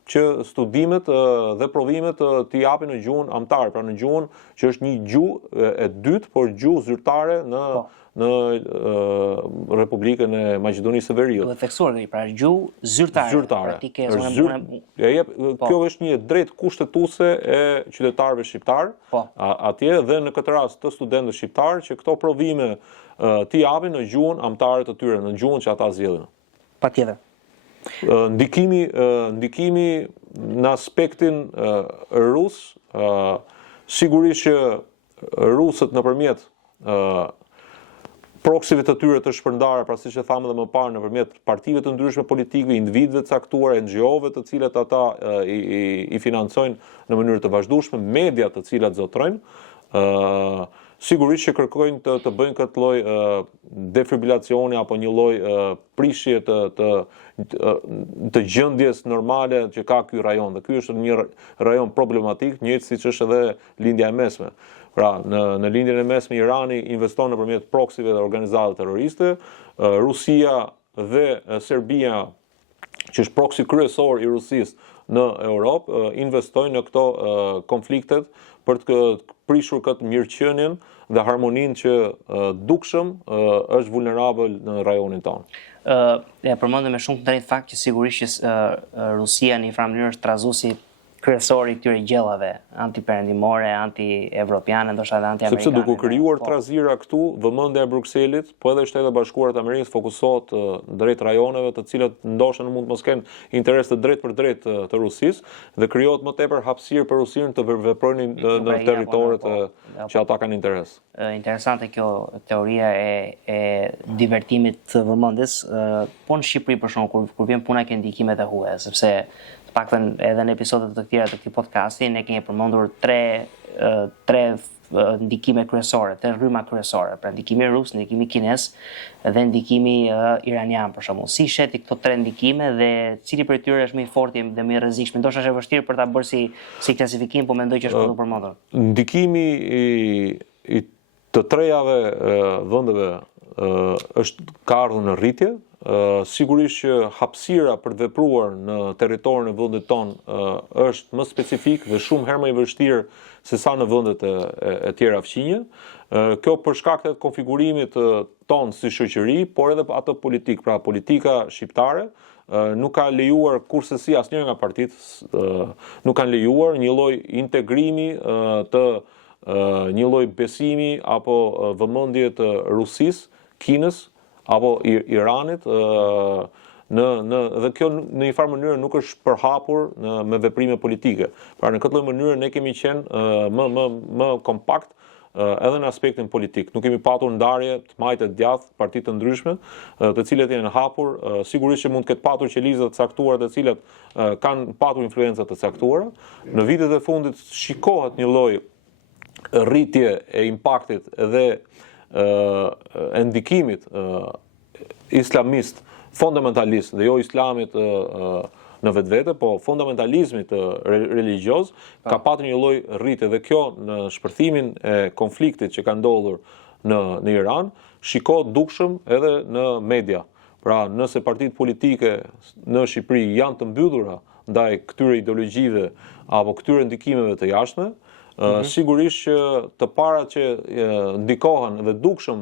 që studimet dhe provimet t'i japin në gjuhën amtare, pra në gjuhën që është një gjuhë e dytë, por gjuhë zyrtare në Republikën e Maqedonisë së Veriut. Duhet theksuar pra gjuhë zyrtare. Kjo është një drejt kushtetuese e qytetarëve shqiptar, atje dhe në këtë rast të studentëve shqiptar që këto provime t'i japin në gjuhën amtare të tyre, në gjuhën që ata zgjedhin. Patjetër. Ndikimi në aspektin rus, sigurisht që rusët nëpërmjet proksive të tyre të shpërndarë, pra siç e thamë edhe më parë, nëpërmjet partive të ndryshme politike, individëve të caktuar, NGO-ve të cilat ata i financojnë në mënyrë të vazhdueshme, media të cilat zotrojnë, sigurisht që kërkojnë të bëjnë këtë lloj defibrilacioni apo një lloj prishje të gjendjes normale që ka ky rajon. Dhe ky është një rajon problematik, njëjtë siç është edhe lindja e mesme. Pra, në lindjen e mesme Irani investon nëpërmjet proksive dhe organizatave terroriste, Rusia dhe Serbia, që është proksi kryesor i Rusisë në Europë, investojnë në këto konfliktet për të prishur këtë mirëqenien dhe harmoninë që dukshëm është vulnerabël në rajonin tonë. E përmendëm me shumë të drejtë fakt që sigurisht që Rusia në një farë mënyrë është trazuesi kryesori i këtyre gjellave antiperëndimore, anti-evropiane, ndoshta edhe anti-amerikane. Sepse duke krijuar trazira këtu, vëmendja e Brukselit, po edhe Shtetet e Bashkuara të Amerikës fokusohet drejt rajoneve të cilat ndoshta nuk mund të mos kenë interes të drejtë për drejtë të Rusisë dhe krijohet më tepër hapësirë për Rusinë të veprojnë në territoret që ata kanë interes. Interesante kjo teoria e divertimit të vëmendjes, po në Shqipëri për shkak kur vjen puna ke ndikimet e huaja, sepse paktën edhe në episodet të tjera të këtij podcasti ne kemi përmendur tre ndikime kryesore, tre rryma kryesore, pra ndikimi rus, ndikimi kines dhe ndikimi iranian për shembull. Si sheti këto tre ndikime dhe cili prej tyre është më i fortë dhe më i rrezikshëm? Ndoshta është e vështirë për ta bërë si klasifikim, po mendoj që është për të përmendur. Ndikimi i të trejave vendeve është ka ardhur në rritje. Sigurisht që hapësira për të vepruar në territorin e vendit ton është më specifik dhe shumë herë më i vështirë se sa në vendet e tjera fqinje. Kjo për shkak të konfigurimit ton si shoqëri, por edhe atë politik, pra politika shqiptare nuk ka lejuar kurrësi asnjëra nga partitë nuk kanë lejuar një lloj integrimi të një lloj besimi apo vëmendje të Rusisë, Kinës apo Iranit dhe kjo në një farë mënyrë nuk është përhapur me veprime politike. Pra në këtë lloj mënyre ne kemi qenë më kompakt edhe në aspektin politik. Nuk kemi patur ndarje të majtë të djathtë, parti të ndryshme, të cilat janë hapur, sigurisht që mund të ketë patur qeliza të caktuara të cilat kanë patur influenca të caktuara. Në vitet e fundit shikohet një lloj rritje e impaktit dhe e ndikimit islamist, fundamentalist dhe jo islamit në vetvete, po fundamentalizmit religjioz ka patur një lloj rritje dhe kjo në shpërthimin e konfliktit që ka ndodhur në Iran shikohet dukshëm edhe në media. Pra nëse partitë politike në Shqipëri janë të mbyllura ndaj këtyre ideologjive apo këtyre ndikimeve të jashtme, sigurisht që të parat që ndikohen dhe dukshëm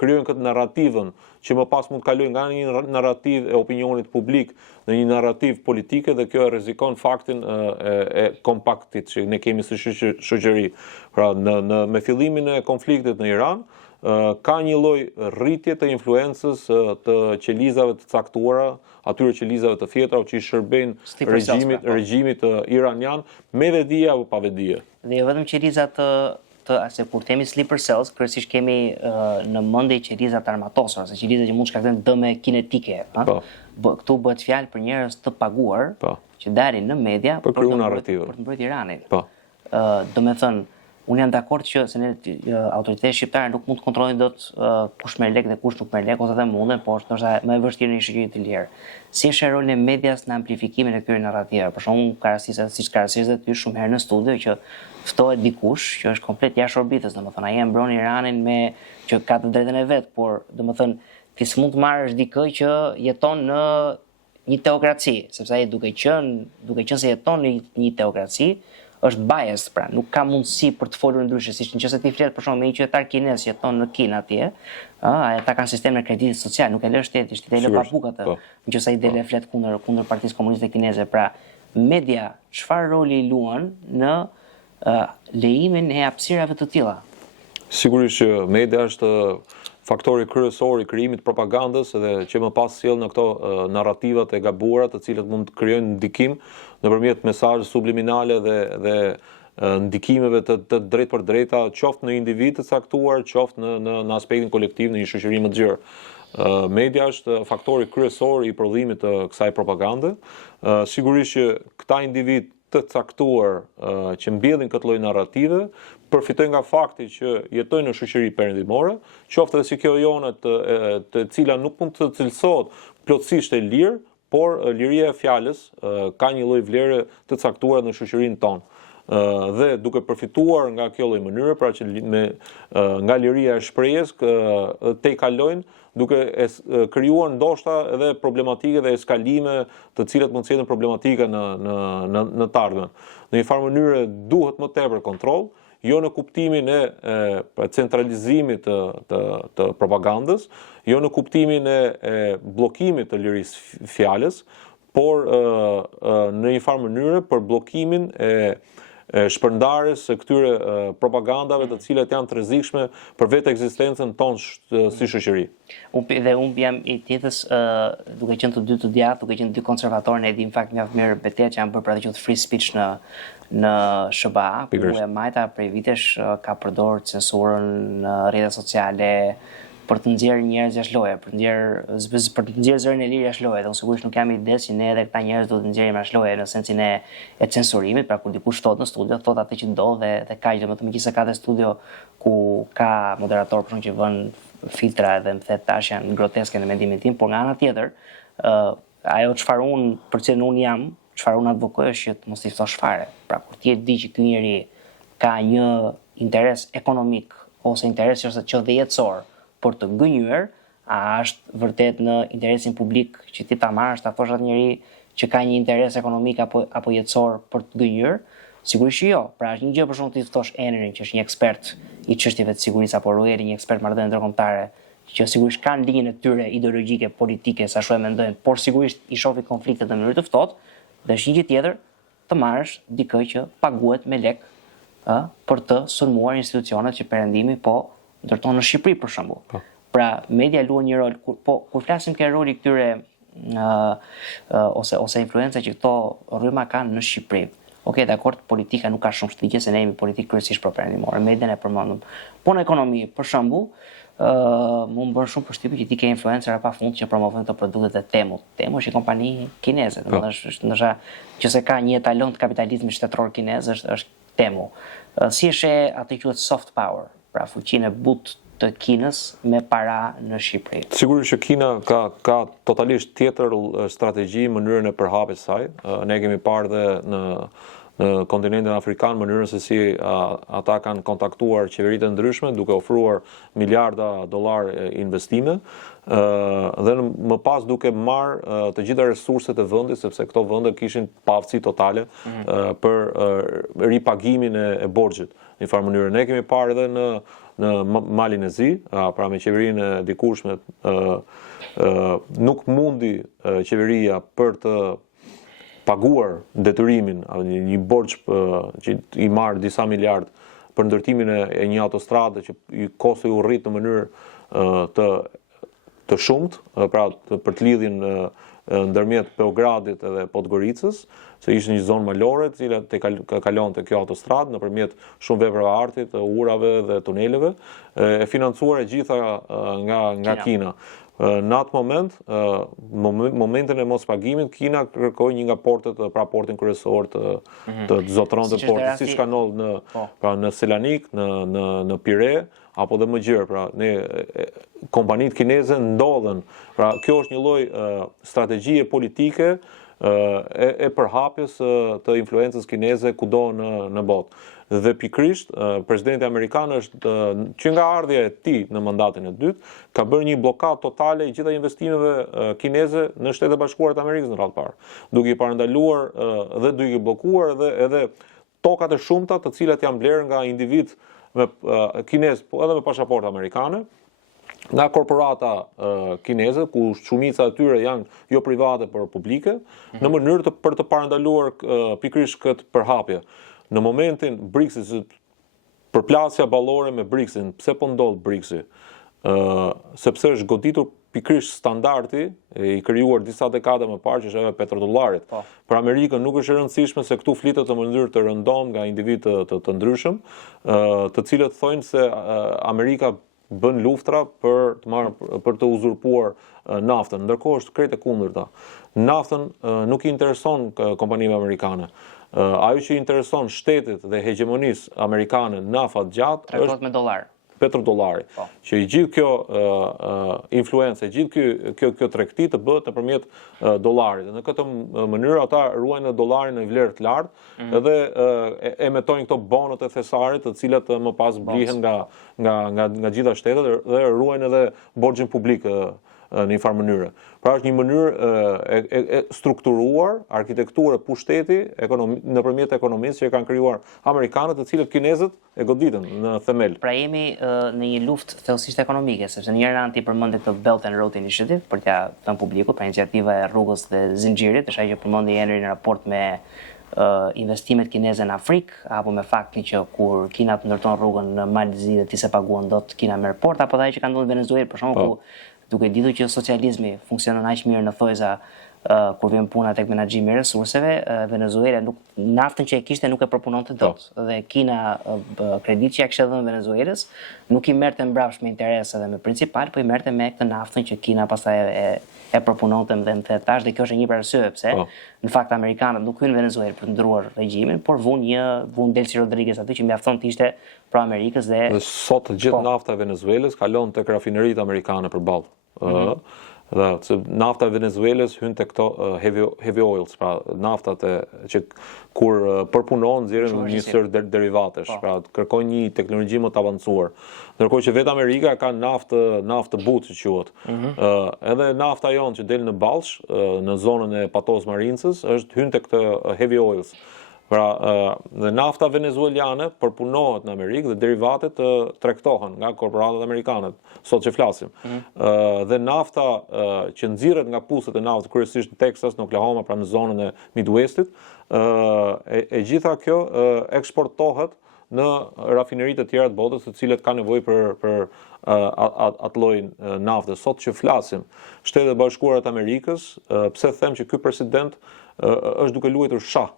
krijojnë këtë narrativën që më pas mund të kalojnë nga një narrativ e opinionit publik në një narrativ politike dhe kjo rrezikon faktin e kompaktit që ne kemi si shoqëri. Pra me fillimin e konfliktit në Iran ka një lloj rritje të influencës të qelizave të caktuara, atyre qelizave të fjetra që i shërbejnë regjimit iranian me vedije apo pa vedije. Dhe jo vetëm qelizat se kur themi sleeper cells, kryesisht kemi në mendje qelizat armatosura, se qelizat që mund të shkaktojnë dëme kinetike. Këtu bëhet fjalë për njerëz të paguar që dalin në media për të mbrojtur Iranin. Do të thënë, unë jam dakord që se ne autoritetet shqiptare nuk mund të kontrollojnë dot kush merr lek dhe kush nuk merr lek, ose edhe munden, por ndoshta më e vështirë në një shoqëri të lirë. Si është rolin e medias në amplifikimin e këtyre narrativave? Për shembull, siç ka rastisë ty shumë herë në studio që ftohet dikush që është komplet jashtë orbitës, domethënë ai e mbron Iranin me që ka të drejtën e vet, por domethënë ti s'mund të marrësh dikë që jeton në një teokraci, sepse ai duke qenë se jeton në një teokraci, është biased, pra nuk ka mundësi për të folur ndryshe, siç nëse ti flet për shkak me një qytetar kinez që jeton në Kinë atje, ata kanë sistem në kreditit social, nuk e lë shteti, shteti lë pa bukë atë. Nëse ai dele flet kundër Partisë Komuniste Kineze, pra media çfarë roli luan në lejimin e hapësirave të tilla? Sigurisht që media është faktori kryesor i krijimit të propagandës dhe që më pas sjell në këto narrativat e gabuara të cilat mund të krijojnë ndikim nëpërmjet mesazhe subliminale dhe ndikimeve të drejtë për drejta, qoftë në individ të caktuar, qoftë në aspektin kolektiv në një shoqëri më të gjerë. Media është faktori kryesor i prodhimit të kësaj propagande. Sigurisht që këta individ të caktuar që mbjellin këtë lloj narrative përfitojnë nga fakti që jetojnë në shoqëri perëndimore, qoftë edhe si kjo jone të cila nuk mund të cilësohet plotësisht e lirë, por liria e fjalës ka një lloj vlere të caktuar në shoqërinë tonë. Dhe duke përfituar nga kjo lloj mënyre, pra që nga liria e shprehjes te kalojnë duke krijuar ndoshta edhe problematike dhe eskalime të cilat mund të jenë problematike në të ardhmen. Në një farë mënyre duhet më tepër kontroll, jo në kuptimin e centralizimit të propagandës, jo në kuptimin e bllokimit të lirisë fjalës, por në një farë mënyrë për bllokimin e shpërndarjes së këtyre propagandave të cilat janë të rrezikshme për vetë ekzistencën tonë si shoqëri. Unë jam i tjetës, duke qenë të dy të djathtë, duke qenë dy konservatorë, ne dim fakt mjaft mirë betejat që janë bërë për atë quhet free speech në SBA, ku e Majta prej vitesh ka përdorur censurën në rrjetet sociale për të nxjerrë njerëz jashtë loje, për të nxjerrë zërin e lirë jashtë loje. Dhe unë sigurisht nuk jam i idesë që ne edhe këta njerëz do të nxjerrim jashtë loje në sensin e censurimit, pra kur dikush thot në studio, thot atë që ndodh dhe kaq, domethënë megjithëse ka dhe studio ku ka moderator për shkak që vën filtra edhe më thet tash janë groteske në mendimin tim, por nga ana tjetër, ajo çfarë për cilën unë jam, çfarë unë advokoj është që të mos i ftosh fare. Pra kur ti e di që ky njeri ka një interes ekonomik ose interes që dhe jetësor për të gënjur, a është vërtet në interesin publik që ti ta marrësh ta thosh atë njeri që ka një interes ekonomik apo jetësor për të gënjur? Sigurisht që jo. Pra është një gjë për shkak ti thosh Enerin, që është një ekspert i çështjeve të sigurisë, apo Rueli, një ekspert marrëdhënie ndërkombëtare, që sigurisht kanë linjën e tyre ideologjike, politike, sa shumë mendojnë, por sigurisht i shohin konfliktet në mënyrë të ftohtë, dhe është një gjë tjetër të marrësh dikë që paguhet me lek për të sulmuar institucionet që perëndimi po ndërton në Shqipëri për shembull. Pra media luan një rol, kur flasim ke roli këtyre ose influenca që këto rryma kanë në Shqipëri. Okej, dakord, politika nuk ka shumë shtigje se ne jemi politikë kryesisht properëndimore, median e përmendëm. Po në ekonomi, për shembull, më bën shumë përshtypje që ti ke influencera pafund që promovojnë të produktet e Temu. Temu është një kompani kineze, domethënë ndoshta nëse ka një etalon të kapitalizmit shtetëror kinez është Temu. Si e sheh atë quhet soft power, pra fuqinë e butë të Kinës me para në Shqipëri? Sigurisht që Kina ka totalisht tjetër strategji, mënyrën e përhapjes saj. Ne kemi parë dhe në kontinentin afrikan mënyrën se si ata kanë kontaktuar qeveritë e ndryshme duke ofruar miliarda dollar investime dhe më pas duke marrë të gjitha resurset e vendit, sepse këto vende kishin pavësi totale për ripagimin e borxhit në një farë mënyrë. Ne kemi parë edhe në Malin e Zi, pra me qeverinë e dikurshme, nuk mundi qeveria për të paguar detyrimin, një borxh që i marr disa miliard për ndërtimin e një autostrade që kosto u rrit në mënyrë të shumtë, pra për të lidhjen ndërmjet Beogradit edhe Podgoricës, se ishte një zonë malore e cila kalonte kjo autostradë nëpërmjet shumë veprave arti, të urave dhe tuneleve, e financuar e gjitha nga Kina. Në atë moment, momentin e mos pagimit, Kina kërkoi një nga portet, pra portin kryesor të zotëronte portin, siç ka në Selanik, në Pire, apo dhe më gjerë, pra kompanitë kineze ndodhen. Pra kjo është një lloj strategjie politike e përhapjes të influencës kineze kudo në botë. Dhe pikrisht, presidenti amerikan është që nga ardhja e tij në mandatin e dytë, ka bërë një blokadë totale i gjitha investimeve kineze në Shtetet e Bashkuara të Amerikës në radhë parë, duke i parandaluar dhe duke i bllokuar edhe tokat e shumta të cilat janë blerë nga individ kinez, po edhe me pasaportë amerikane, nga korporata kineze, ku shumica e tyre janë jo private por publike, në mënyrë për të parandaluar pikrisht këtë përhapje. Në momentin BRICS-it, përplasja ballore me BRICS-in, pse po ndodh BRICS-i? Sepse është goditur pikrisht standardi i krijuar disa dekada më parë, që është ajo e petrodollarit. Për Amerikën nuk është e rëndësishme se këtu flitet në mënyrë të rëndom nga individë të ndryshëm, të cilët thonë se Amerika bën luftra për të uzurpuar naftën, ndërkohë është krejt e kundërta. Naftën nuk i intereson kompanive amerikane. Ajo që i intereson shtetit dhe hegemonisë amerikane në afat gjatë trajtohet me dollar. Petrodollari. Që i gjithë kjo influencë, gjithë kjo tregti të bëhet nëpërmjet dollarit. Në këtë mënyrë ata ruajnë dollarin në vlerë të lartë edhe emitojnë këto bonët e thesarit, të cilat më pas blihen nga gjitha shtetet dhe ruajnë edhe borxhin publik në një farë mënyre. Pra është një mënyrë e strukturuar, arkitekturë pushteti nëpërmjet ekonomisë që e kanë krijuar amerikanët, të cilët kinezët e goditën në themel. Pra jemi në një luftë thellësisht ekonomike, sepse në një anë ti përmendë këtë Belt and Road Initiative për t'ia thënë publikut, pra iniciativa e rrugës dhe zinxhirit, është ajo që përmendi Henry në raport me investimet kineze në Afrikë, apo me faktin që kur Kina të ndërton rrugën në Malezi dhe ti se paguan dot, Kina merr port, apo ajo që kanë ndodhur në Venezuelë për shembull, ku duke ditur që socializmi funksionon aq mirë në thojza kur vjen puna tek menaxhimi i resurseve, Venezuela naftën që e kishte nuk e përpunonte dot. Dhe Kina kredit që ja kishte dhënë Venezuelës nuk i merrte mbrapsht me interes edhe me principal, po i merrte me këtë naftën që Kina pastaj e përpunonte dhe në thetash, dhe kjo është një për arsyeve pse në fakt amerikanët nuk hynë në Venezuelë për të ndruar regjimin, por vun Delcy Rodriguez aty që mjafton të ishte pro Amerikës dhe sot gjithë nafta e Venezuelës kalon tek rafineritë amerikane përballë. Dhe nafta e Venezuelës hyn tek këto heavy oils, pra naftat që kur përpunohen nxjerrin një sër derivatesh, pra kërkojnë një teknologji më të avancuar. Ndërkohë që vetë Amerika ka naftë butë që quhet. Edhe nafta jonë që del në Ballsh, në zonën e Patos Marincës, është hyn tek këto heavy oils. Pra, dhe nafta venezueliane përpunohet në Amerikë dhe derivatet tregtohen nga korporatat amerikanet, sot që flasim. Dhe nafta që nxirret nga pusët e naftës, kryesisht në Texas, në Oklahoma, pra në zonën e Midwestit, e gjitha kjo eksportohet në rafineritë të tjera të botës, të cilët kanë nevojë për atë lloj nafte. Sot që flasim, Shtetet e Bashkuara të Amerikës, pse them që ky president është duke luajtur shah,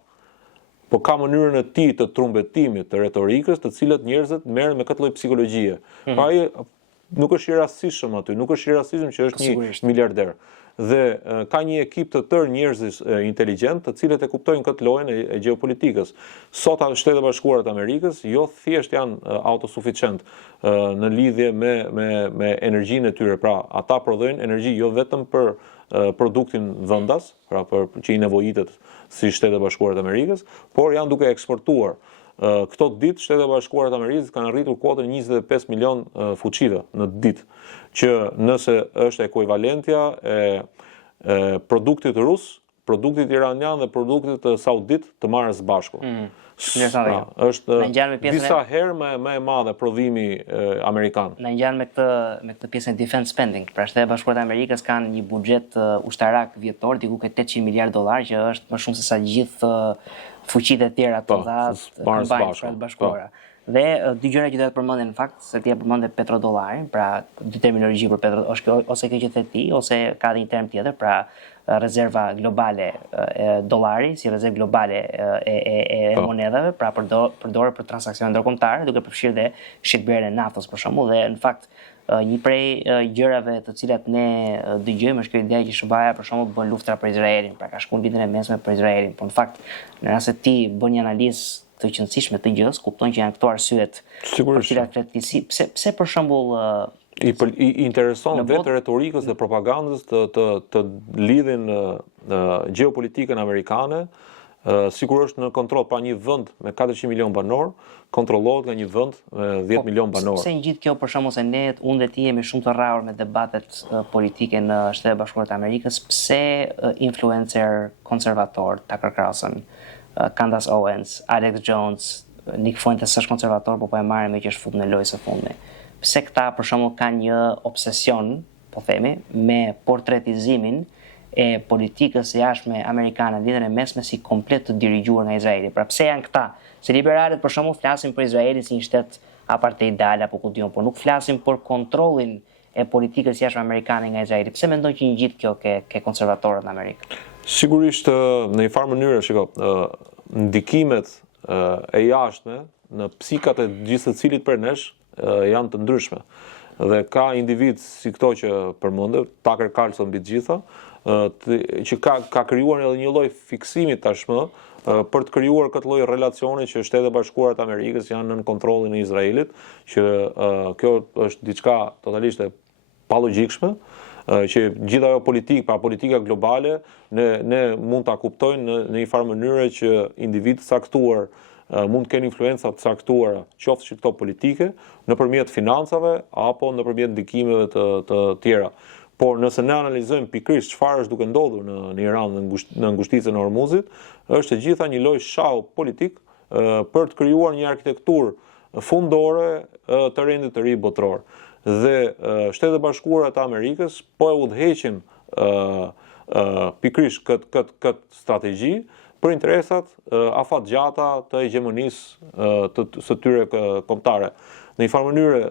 po ka mënyrën e tij të trumbetimit, të retorikës, të cilët njerëzit merren me këtë lloj psikologjie. Pra ai nuk është i rastishëm aty, nuk është i rastishëm që është një miliarder. Dhe ka një ekip të tërë njerëzish inteligjent, të cilët e kuptojnë këtë lojën e gjeopolitikës. Sot Shtetet e Bashkuara të Amerikës jo thjesht janë autosuficient në lidhje me energjinë e tyre. Pra, ata prodhojnë energji jo vetëm për produktin vendas, pra që i nevojitet si Shtetet e Bashkuara të Amerikës, por janë duke eksportuar. Këto ditë Shtetet e Bashkuara të Amerikës kanë arritur kuotën 25 milion fuqive në ditë, që nëse është ekuivalentja e produktit rus, produktit iranian dhe produktit saudit të marrës bashku. Është disa herë më e madhe prodhimi amerikan. Na ngjan me këtë pjesën e defense spending. Pra Shtetet e Bashkuara të Amerikës kanë një buxhet ushtarak vjetor diku ke $800 miliardë, që është më shumë se sa gjithë fuqitë e tjera të Shtetet Bashkuara. Dhe dy gjëra që do të përmendin në fakt, se ti e përmendë petrodollarin, pra dy terminologji për petro, ose kjo që the ti, ose ka dhe një term tjetër, pra rezerva globale e dollari, si rezervë globale e monedhave, pra përdorë për transaksione ndërkombëtare, duke përfshirë dhe shitblerjen e naftës për shembull, dhe në fakt një prej gjërave të cilat ne dëgjojmë është kjo ide që SBA për shembull bën luftra për Izraelin, pra ka shkuar ditën e mesme për Izraelin, por në fakt në rast se ti bën një analizë të qëndësishme të gjës, kupton që janë këto arsyet për cilat fletësi. Pse për shembull i intereson vetë retorikës dhe propagandës të lidhin gjeopolitikën amerikane, sikur është në kontroll, pa një vend me 400 milion banor, kontrollohet nga një vend me 10 milion banor. Pse gjithë kjo për shembull se ne unë dhe ti jemi shumë të rrahur me debatet politike në Shtetet e Bashkuara të Amerikës, pse influencer konservator Tucker Carlson, Candace Owens, Alex Jones, Nick Fuentes është konservator, po e marrë me që është fut në lojë së fundmi. Pse këta për shembull kanë një obsesion, po themi, me portretizimin e politikës së jashtme amerikane në ditën e mesme si komplet të dirigjuar nga Izraeli. Pra pse janë këta? Se liberalët për shembull flasin për Izraelin si një shtet apartheidal apo ku diun, por nuk flasin për kontrollin e politikës së jashtme amerikane nga Izraeli. Pse mendon që një gjithë kjo ke konservatorët në Amerikë? Sigurisht në një farë mënyrë, shiko, ndikimet e jashtme në psikat e gjithë secilit prej nesh janë të ndryshme. Dhe ka individ si këto që përmendë, Tucker Carlson mbi të gjitha, që ka krijuar edhe një lloj fiksimi tashmë për të krijuar këtë lloj relacioni që Shtetet e Bashkuara të Amerikës janë nën kontrollin e Izraelit, që kjo është diçka totalisht e palogjikshme, që gjithë ajo politikë, pra politika globale, ne mund ta kuptojnë në një farë mënyre që individ caktuar mund të kenë influenca të caktuara, qoftë që këto politike, nëpërmjet financave apo nëpërmjet ndikimeve të tjera. por nëse ne analizojmë pikërisht çfarë është duke ndodhur në Iran në ngushticën e Hormuzit, është e gjitha një lloj shau politik për të krijuar një arkitekturë fundore të rendit të ri botror. Dhe Shtetet e Bashkuara të Amerikës po e udhëheqin pikërisht këtë strategji për interesat afatgjata të hegemonisë së tyre kombëtare. Në një farë mënyrë,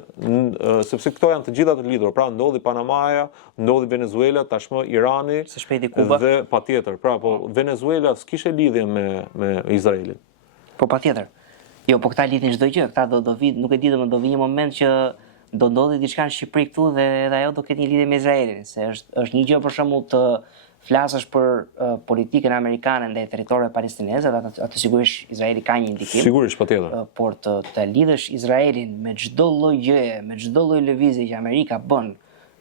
sepse këto janë të gjitha të lidhur, pra ndodhi Panamaja, ndodhi Venezuela, tashmë Irani dhe patjetër. Pra, po Venezuela s'kishte lidhje me Izraelin. Po patjetër. Jo, po këta lidhin çdo gjë, këta do vi, nuk e di do vi një moment që do ndodhi diçka në Shqipëri këtu dhe ajo do ketë një lidhje me Izraelin, se është një gjë për shembull të flasësh për politikën amerikane ndaj territoreve palestineze, atë sigurisht Izraeli ka një ndikim. Sigurisht, patjetër. Por të lidhësh Izraelin me çdo lloj gjëje, me çdo lloj lëvizje që Amerika bën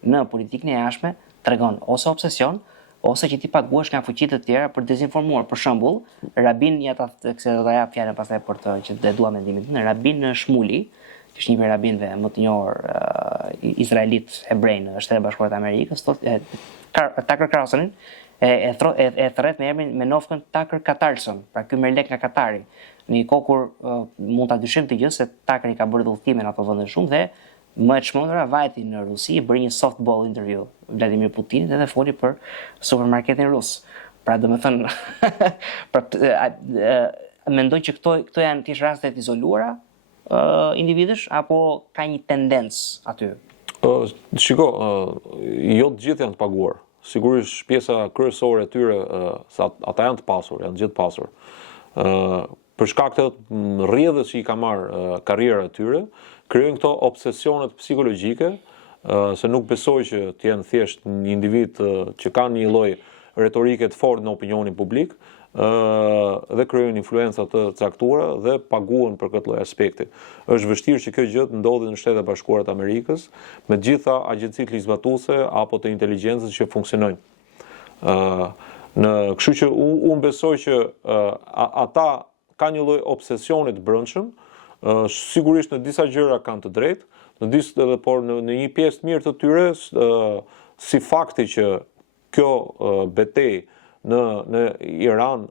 në politikën e jashtme, tregon ose obsesion, ose që ti paguash nga fuqitë të tjera për dezinformuar. Për shembull, Rabin se do ta jap fjalën pastaj për që të dua mendimin tim, Rabin Shmuli, që është një prej rabinëve më të njohur izraelit hebrej në Shtetet e Bashkuara të Amerikës, Tucker Carlsonin e thret me emrin me nofkën Tucker Carlson, pra ky merr lek nga Katari. Në një kohë kur mund ta dyshojmë të gjë se Tucker i ka bërë udhëtime në ato vende shumë dhe më e çmendura vajti në Rusi, bëri një softball interview Vladimir Putinit dhe foli për supermarketin rus. Pra domethënë mendoj që këto janë thjesht raste të izoluara individësh apo ka një tendencë aty? Shiko, jo të gjithë janë të paguar. Sigurisht pjesa kryesore e tyre, ata janë të pasur, janë gjithë pasur. Për shkak të rrjedhës që i ka marrë karriera e tyre, krijojnë këto obsesionet psikologjike, se nuk besoj që të jenë thjesht një individ që kanë një lloj retorike të fortë në opinionin publik, dhe krijojnë influenca të caktuara dhe paguhen për këtë lloj aspekti. Është vështirë që kjo gjë të ndodhi në Shtetet e Bashkuara të Amerikës me të gjitha agjencitë ligjbatuese apo të inteligjencës që funksionojnë. Kështu që unë besoj që ata kanë një lloj obsesioni të brendshëm, sigurisht në disa gjëra kanë të drejtë, por në një pjesë të mirë të tyre, si fakti që kjo betejë në Iran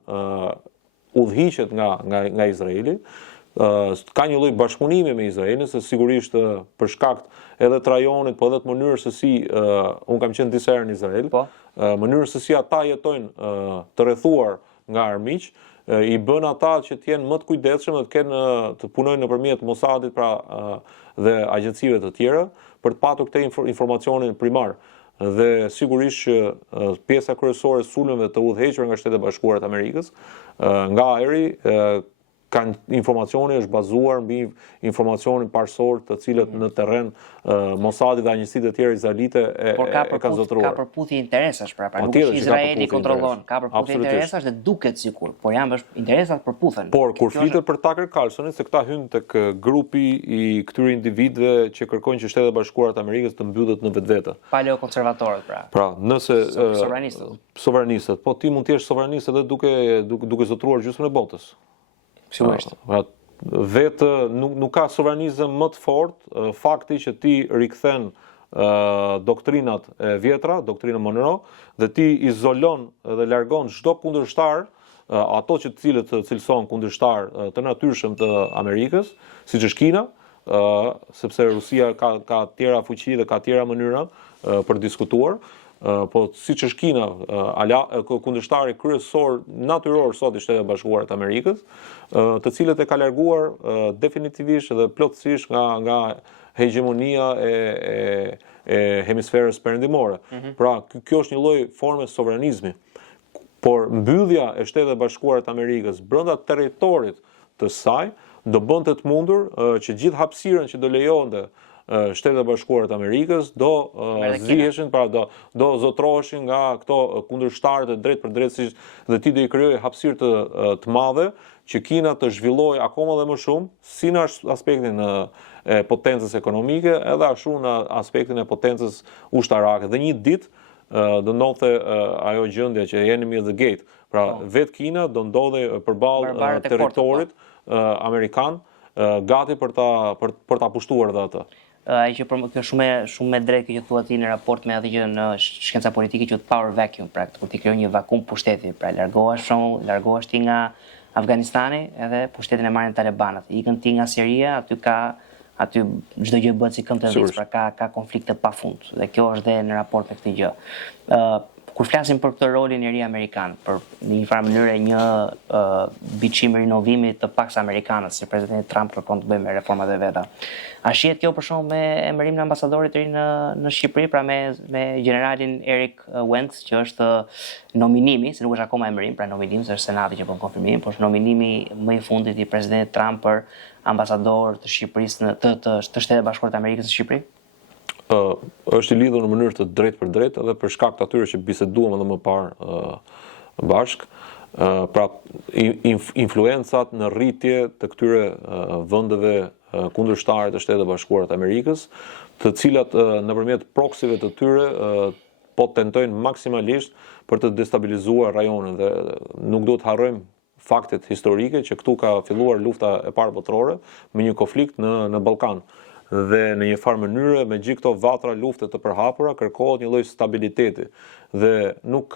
udhëhiqet nga Izraeli, ka një lloj bashkëpunimi me Izraelin, se sigurisht për shkak edhe të rajonit, po edhe të mënyrës se si unë kam qenë disa herë në Izrael, mënyrës se si ata jetojnë të rrethuar nga armiq, i bën ata që të jenë më të kujdesshëm dhe të punojnë nëpërmjet Mossadit, pra dhe agjencive të tjera, për të patur këtë informacionin primar. Dhe sigurisht që pjesa kryesore e sulmeve të udhëhequra nga Shtetet e Bashkuara të Amerikës nga ajri kanë informacioni është bazuar mbi informacionin parsor të cilët në terren Mossadi dhe agjencitë e tjera izraelite e kanë zotëruar. Ka përputhje interesash, pra nuk është Izraeli kontrollon, ka përputhje interesash dhe duket sikur, por janë interesat përputhen. Por kur flitet për Tucker Carlsonin, se këta hyn tek grupi i këtyre individëve që kërkojnë që Shtetet e Bashkuara të Amerikës të mbyllet në vetvete. Paleokonservatorët, pra. Pra, nëse sovranistët, po ti mund të jesh sovranist edhe duke zotëruar gjysmën e botës. Sigurisht. Vetë nuk ka sovranizëm më të fortë fakti që ti rikthen doktrinat e vjetra, doktrina Monroe, dhe ti izolon dhe largon çdo kundërshtar, ato që të cilët cilëson kundërshtar të natyrshëm të Amerikës, siç është Kina, sepse Rusia ka tjera fuqi dhe ka tjera mënyra për diskutuar. Po siç është Kina, kundërshtari kryesor natyror sot i Shtetit Bashkuar të Amerikës, të cilët e ka larguar definitivisht dhe plotësisht nga hegemonia e hemisferës perëndimore. Pra, kjo është një lloj forme sovranizmi. Por mbyllja e Shtetit Bashkuar të Amerikës brenda territorit të saj do bënte të mundur që gjithë hapësirën që do lejonte Shtetet e Bashkuara të Amerikës do ziheshin, pra do zotroheshin nga këto kundërshtarët e drejt për drejt, dhe ti do i krijojë hapësirë të madhe që Kina të zhvillojë akoma dhe më shumë, si në aspektin e potencës ekonomike, edhe ashtu në aspektin e potencës ushtarake. Dhe një ditë do ndodhte ajo gjendja që enemy of the gate, pra vetë Kina do ndodhej përballë territorit amerikan, gati për ta pushtuar dhe atë. ai që kjo shumë e drejtë që thua ti në raport me atë që në shkenca politike quhet power vacuum, pra kur ti krijon një vakum pushteti, pra largohesh ti nga Afganistani edhe pushtetin e marrin talibanët. Ikën ti nga Siria, aty çdo gjë bëhet si këmbë të vit, pra ka konflikte pafund. Dhe kjo është dhe në raport me këtë gjë. Kur flasim për këtë rolin e ri amerikan, për në një farë mënyrë një biçim rinovimi të Pax Americanës, si presidenti Trump kërkon të bëjmë reformat e veta. A shihet kjo për shkak me emërimin e ambasadorit të ri në Shqipëri, pra me generalin Eric Wentz, që është nominimi, se nuk është akoma emërim, pra nominimi, se është Senati që bën konfirmimin, por është nominimi më i fundit i presidentit Trump për ambasador të Shqipërisë të Shtetit Bashkuar të Amerikës në Shqipëri? Është i lidhur në mënyrë të drejtë për drejtë edhe për shkak të atyre që biseduam edhe më parë bashk. Pra influencat në rritje të këtyre vendeve kundërshtare të Shtetit Bashkuar të Amerikës, të cilat nëpërmjet proksive të tyre po tentojnë maksimalisht për të destabilizuar rajonin dhe nuk do të harrojmë faktet historike që këtu ka filluar lufta e parë botërore me një konflikt në Ballkan. Dhe në një farë mënyrë me gjithë këto vatra lufte të përhapura kërkohet një lloj stabiliteti dhe nuk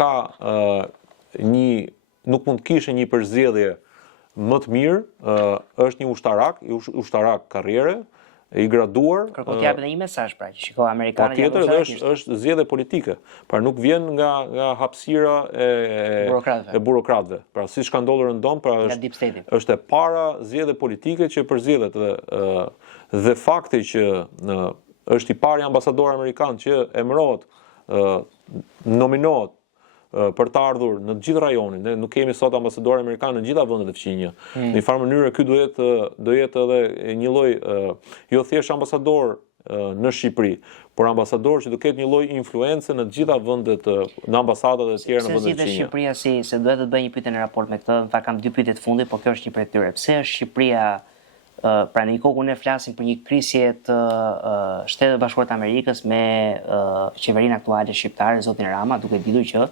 mund të kishte një përzgjedhje më të mirë, është një ushtarak karriere i graduar. Kërkon të japë edhe një mesazh pra, që shikoj amerikanët janë. Patjetër është zgjedhje politike, pra nuk vjen nga hapësira e burokratëve. Pra siç ka ndodhur në Dom, pra është e para zgjedhje politike që përzgjedhet dhe fakti që është i pari ambasador amerikan që emërohet, nominohet për të ardhur në gjithë rajonin. Ne nuk kemi sot ambasador amerikan në gjitha vendet e fqinje. Në një farë mënyrë ky do jetë edhe një lloj jo thjesht ambasador në Shqipëri, por ambasador që do ketë një lloj influencë në të gjitha vendet, në ambasadat e tjera në vendet e fqinje. Pse Shqipëria se duhet të bëj një pyetje në raport me këtë, në fakt kam 2 pyetje të fundit, por kjo është një prej tyre. Pse është Shqipëria pra në një kohë ku ne flasim për një krisje të Shtetit Bashkuar të Amerikës me qeverinë aktuale shqiptare, zotin Rama, duke ditur që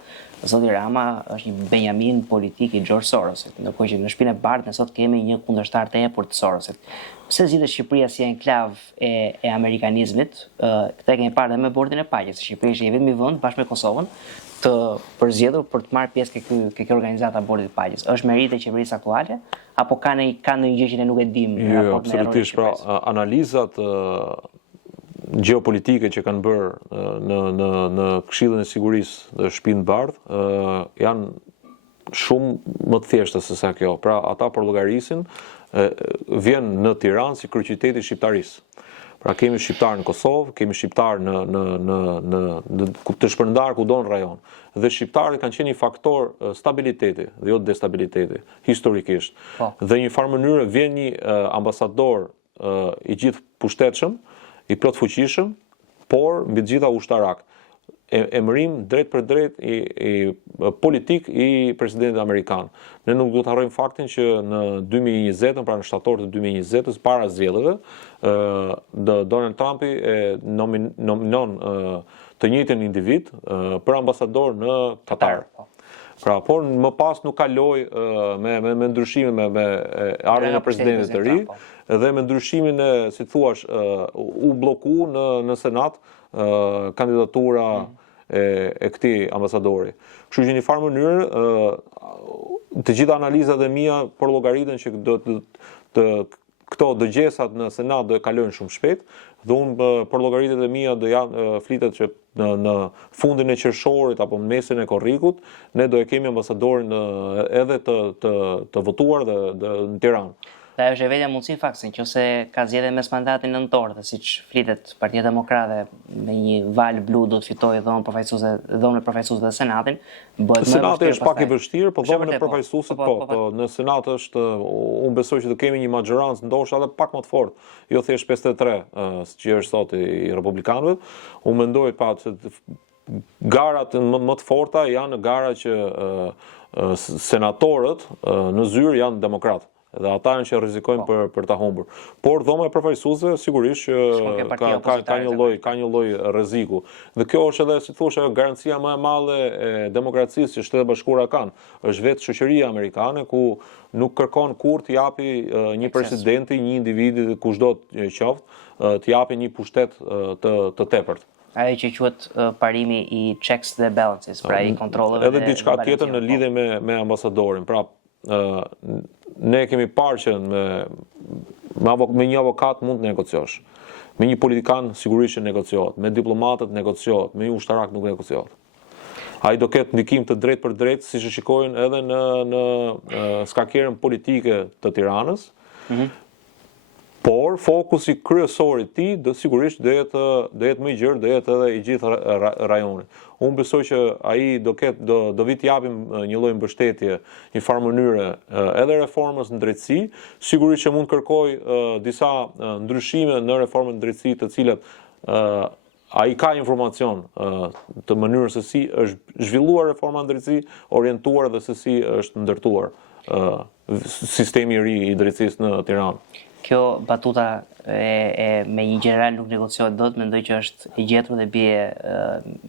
zoti Rama është një Benjamin politik i George Sorosit, ndërkohë që në Shtëpinë e Bardhë ne sot kemi një kundërshtar të epur të Sorosit. Pse zgjidhet Shqipëria si enklav e amerikanizmit? Këtë kemi parë edhe me Bordin e Paqes. Shqipëria është vetëm i vend bashkë me Kosovën të përzgjedhur për të marrë pjesë ke kjo organizata Bordit të Paqes. Është merit e qeverisë aktuale apo ka ndonjë gjë që ne nuk e dimë në raport me absolutisht, pra analizat gjeopolitike që kanë bërë në Këshillin e Sigurisë dhe Shtëpinë e Bardhë janë shumë më të thjeshta se sa kjo. Pra ata përllogarisin vjen në Tiranë si kryeqyteti i shqiptarisë. Pra kemi shqiptar në Kosovë, kemi shqiptar në të shpërndar kudo në rajon. Dhe shqiptarët kanë qenë një faktor stabiliteti dhe jo destabiliteti historikisht. Dhe një farë mënyrë vjen një ambasador i gjithë pushtetshëm, i plot fuqishëm, por mbi të gjitha ushtarak. Emërim drejt për drejt i politik i presidentit amerikan. Ne nuk duhet të harrojmë faktin që në 2020, pra në shtator të 2020, para zgjedhjeve, Donald Trumpi nominon të njëjtin individ për ambasador në Katar. Pra, por më pas nuk kaloi me ndryshime me ardhmën e presidentit të ri dhe me ndryshimin si thuaç, u bloku në Senat kandidatura e këtij ambasadori. Kështu që në një farë mënyrë të gjitha analizat e mia përllogaritën që këto dëgjesat në Senat do e kalojnë shumë shpejt dhe unë përllogaritet e mia do janë flitet që në fundin e qershorit apo në mesin e korrikut ne do e kemi ambasadorin edhe të votuar dhe në Tiranë. Dhe është e vetja mundësi faksin, nëse ka zgjedhje mes mandatin nëntor, dhe siç flitet Partia Demokrate me një val blu do të fitojë dhomën e përfaqësuesve të Senatin, bëhet më Senati është pak i vështirë, por dhomën e përfaqësuesit po, në Senat është, unë besoj që do kemi një majorancë ndoshta edhe pak më të fortë, jo thjesht 53, që është sot i republikanëve. Unë mendoj se garat më të forta janë gara që senatorët në zyrë janë demokratë. dhe ata janë që rrezikojnë për ta humbur. Por dhoma e përfaqësuese sigurisht që ka një lloj rreziku. Dhe kjo është edhe, si thosh, garancia më e madhe e demokracisë që Shtetet Bashkuara kanë. Është vetë shoqëria amerikane ku nuk kërkon kur të japi një presidenti, një individi kushdo qoftë, të japi një pushtet të tepërt. Ajo që quhet parimi i checks dhe balances, pra i kontrolleve. Edhe diçka tjetër në lidhje me ambasadorin. Pra, ne kemi parë që me një avokat mund të negociosh. Me një politikan sigurisht që negociohet, me diplomatët negociohet, me një ushtarak nuk negociohet. Ai do ketë ndikim të drejtë për drejtë, siç e shikojnë edhe në skakierën politike të Tiranës. Por fokusi kryesor i tij sigurisht do jetë më i gjerë, do jetë edhe i gjithë rajoni. Unë besoj që ai do vi të japim një lloj mbështetje, një farë mënyre edhe reformës në drejtësi, sigurisht që mund kërkoj disa ndryshime në reformën në drejtësi të cilat ai ka informacion të mënyrës se si është zhvilluar reforma në drejtësi, orientuar dhe se si është ndërtuar sistemi i ri i drejtësisë në Tiranë. Kjo batuta me një general nuk negociohet dot, mendoj që është i gjetur dhe bie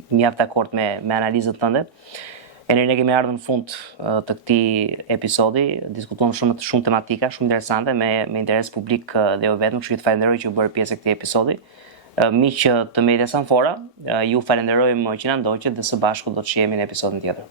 mjaft dakord me analizën tënde. Ne kemi ardhur në fund të këtij episodi, diskutuam shumë tematika, shumë interesante me interes publik dhe jo vetëm, kështu që falenderoj që u bërë pjesë e këtij episodi. Miq të Media Sanfora, ju falenderojmë që na ndoqët dhe së bashku do të shihemi në episodin tjetër.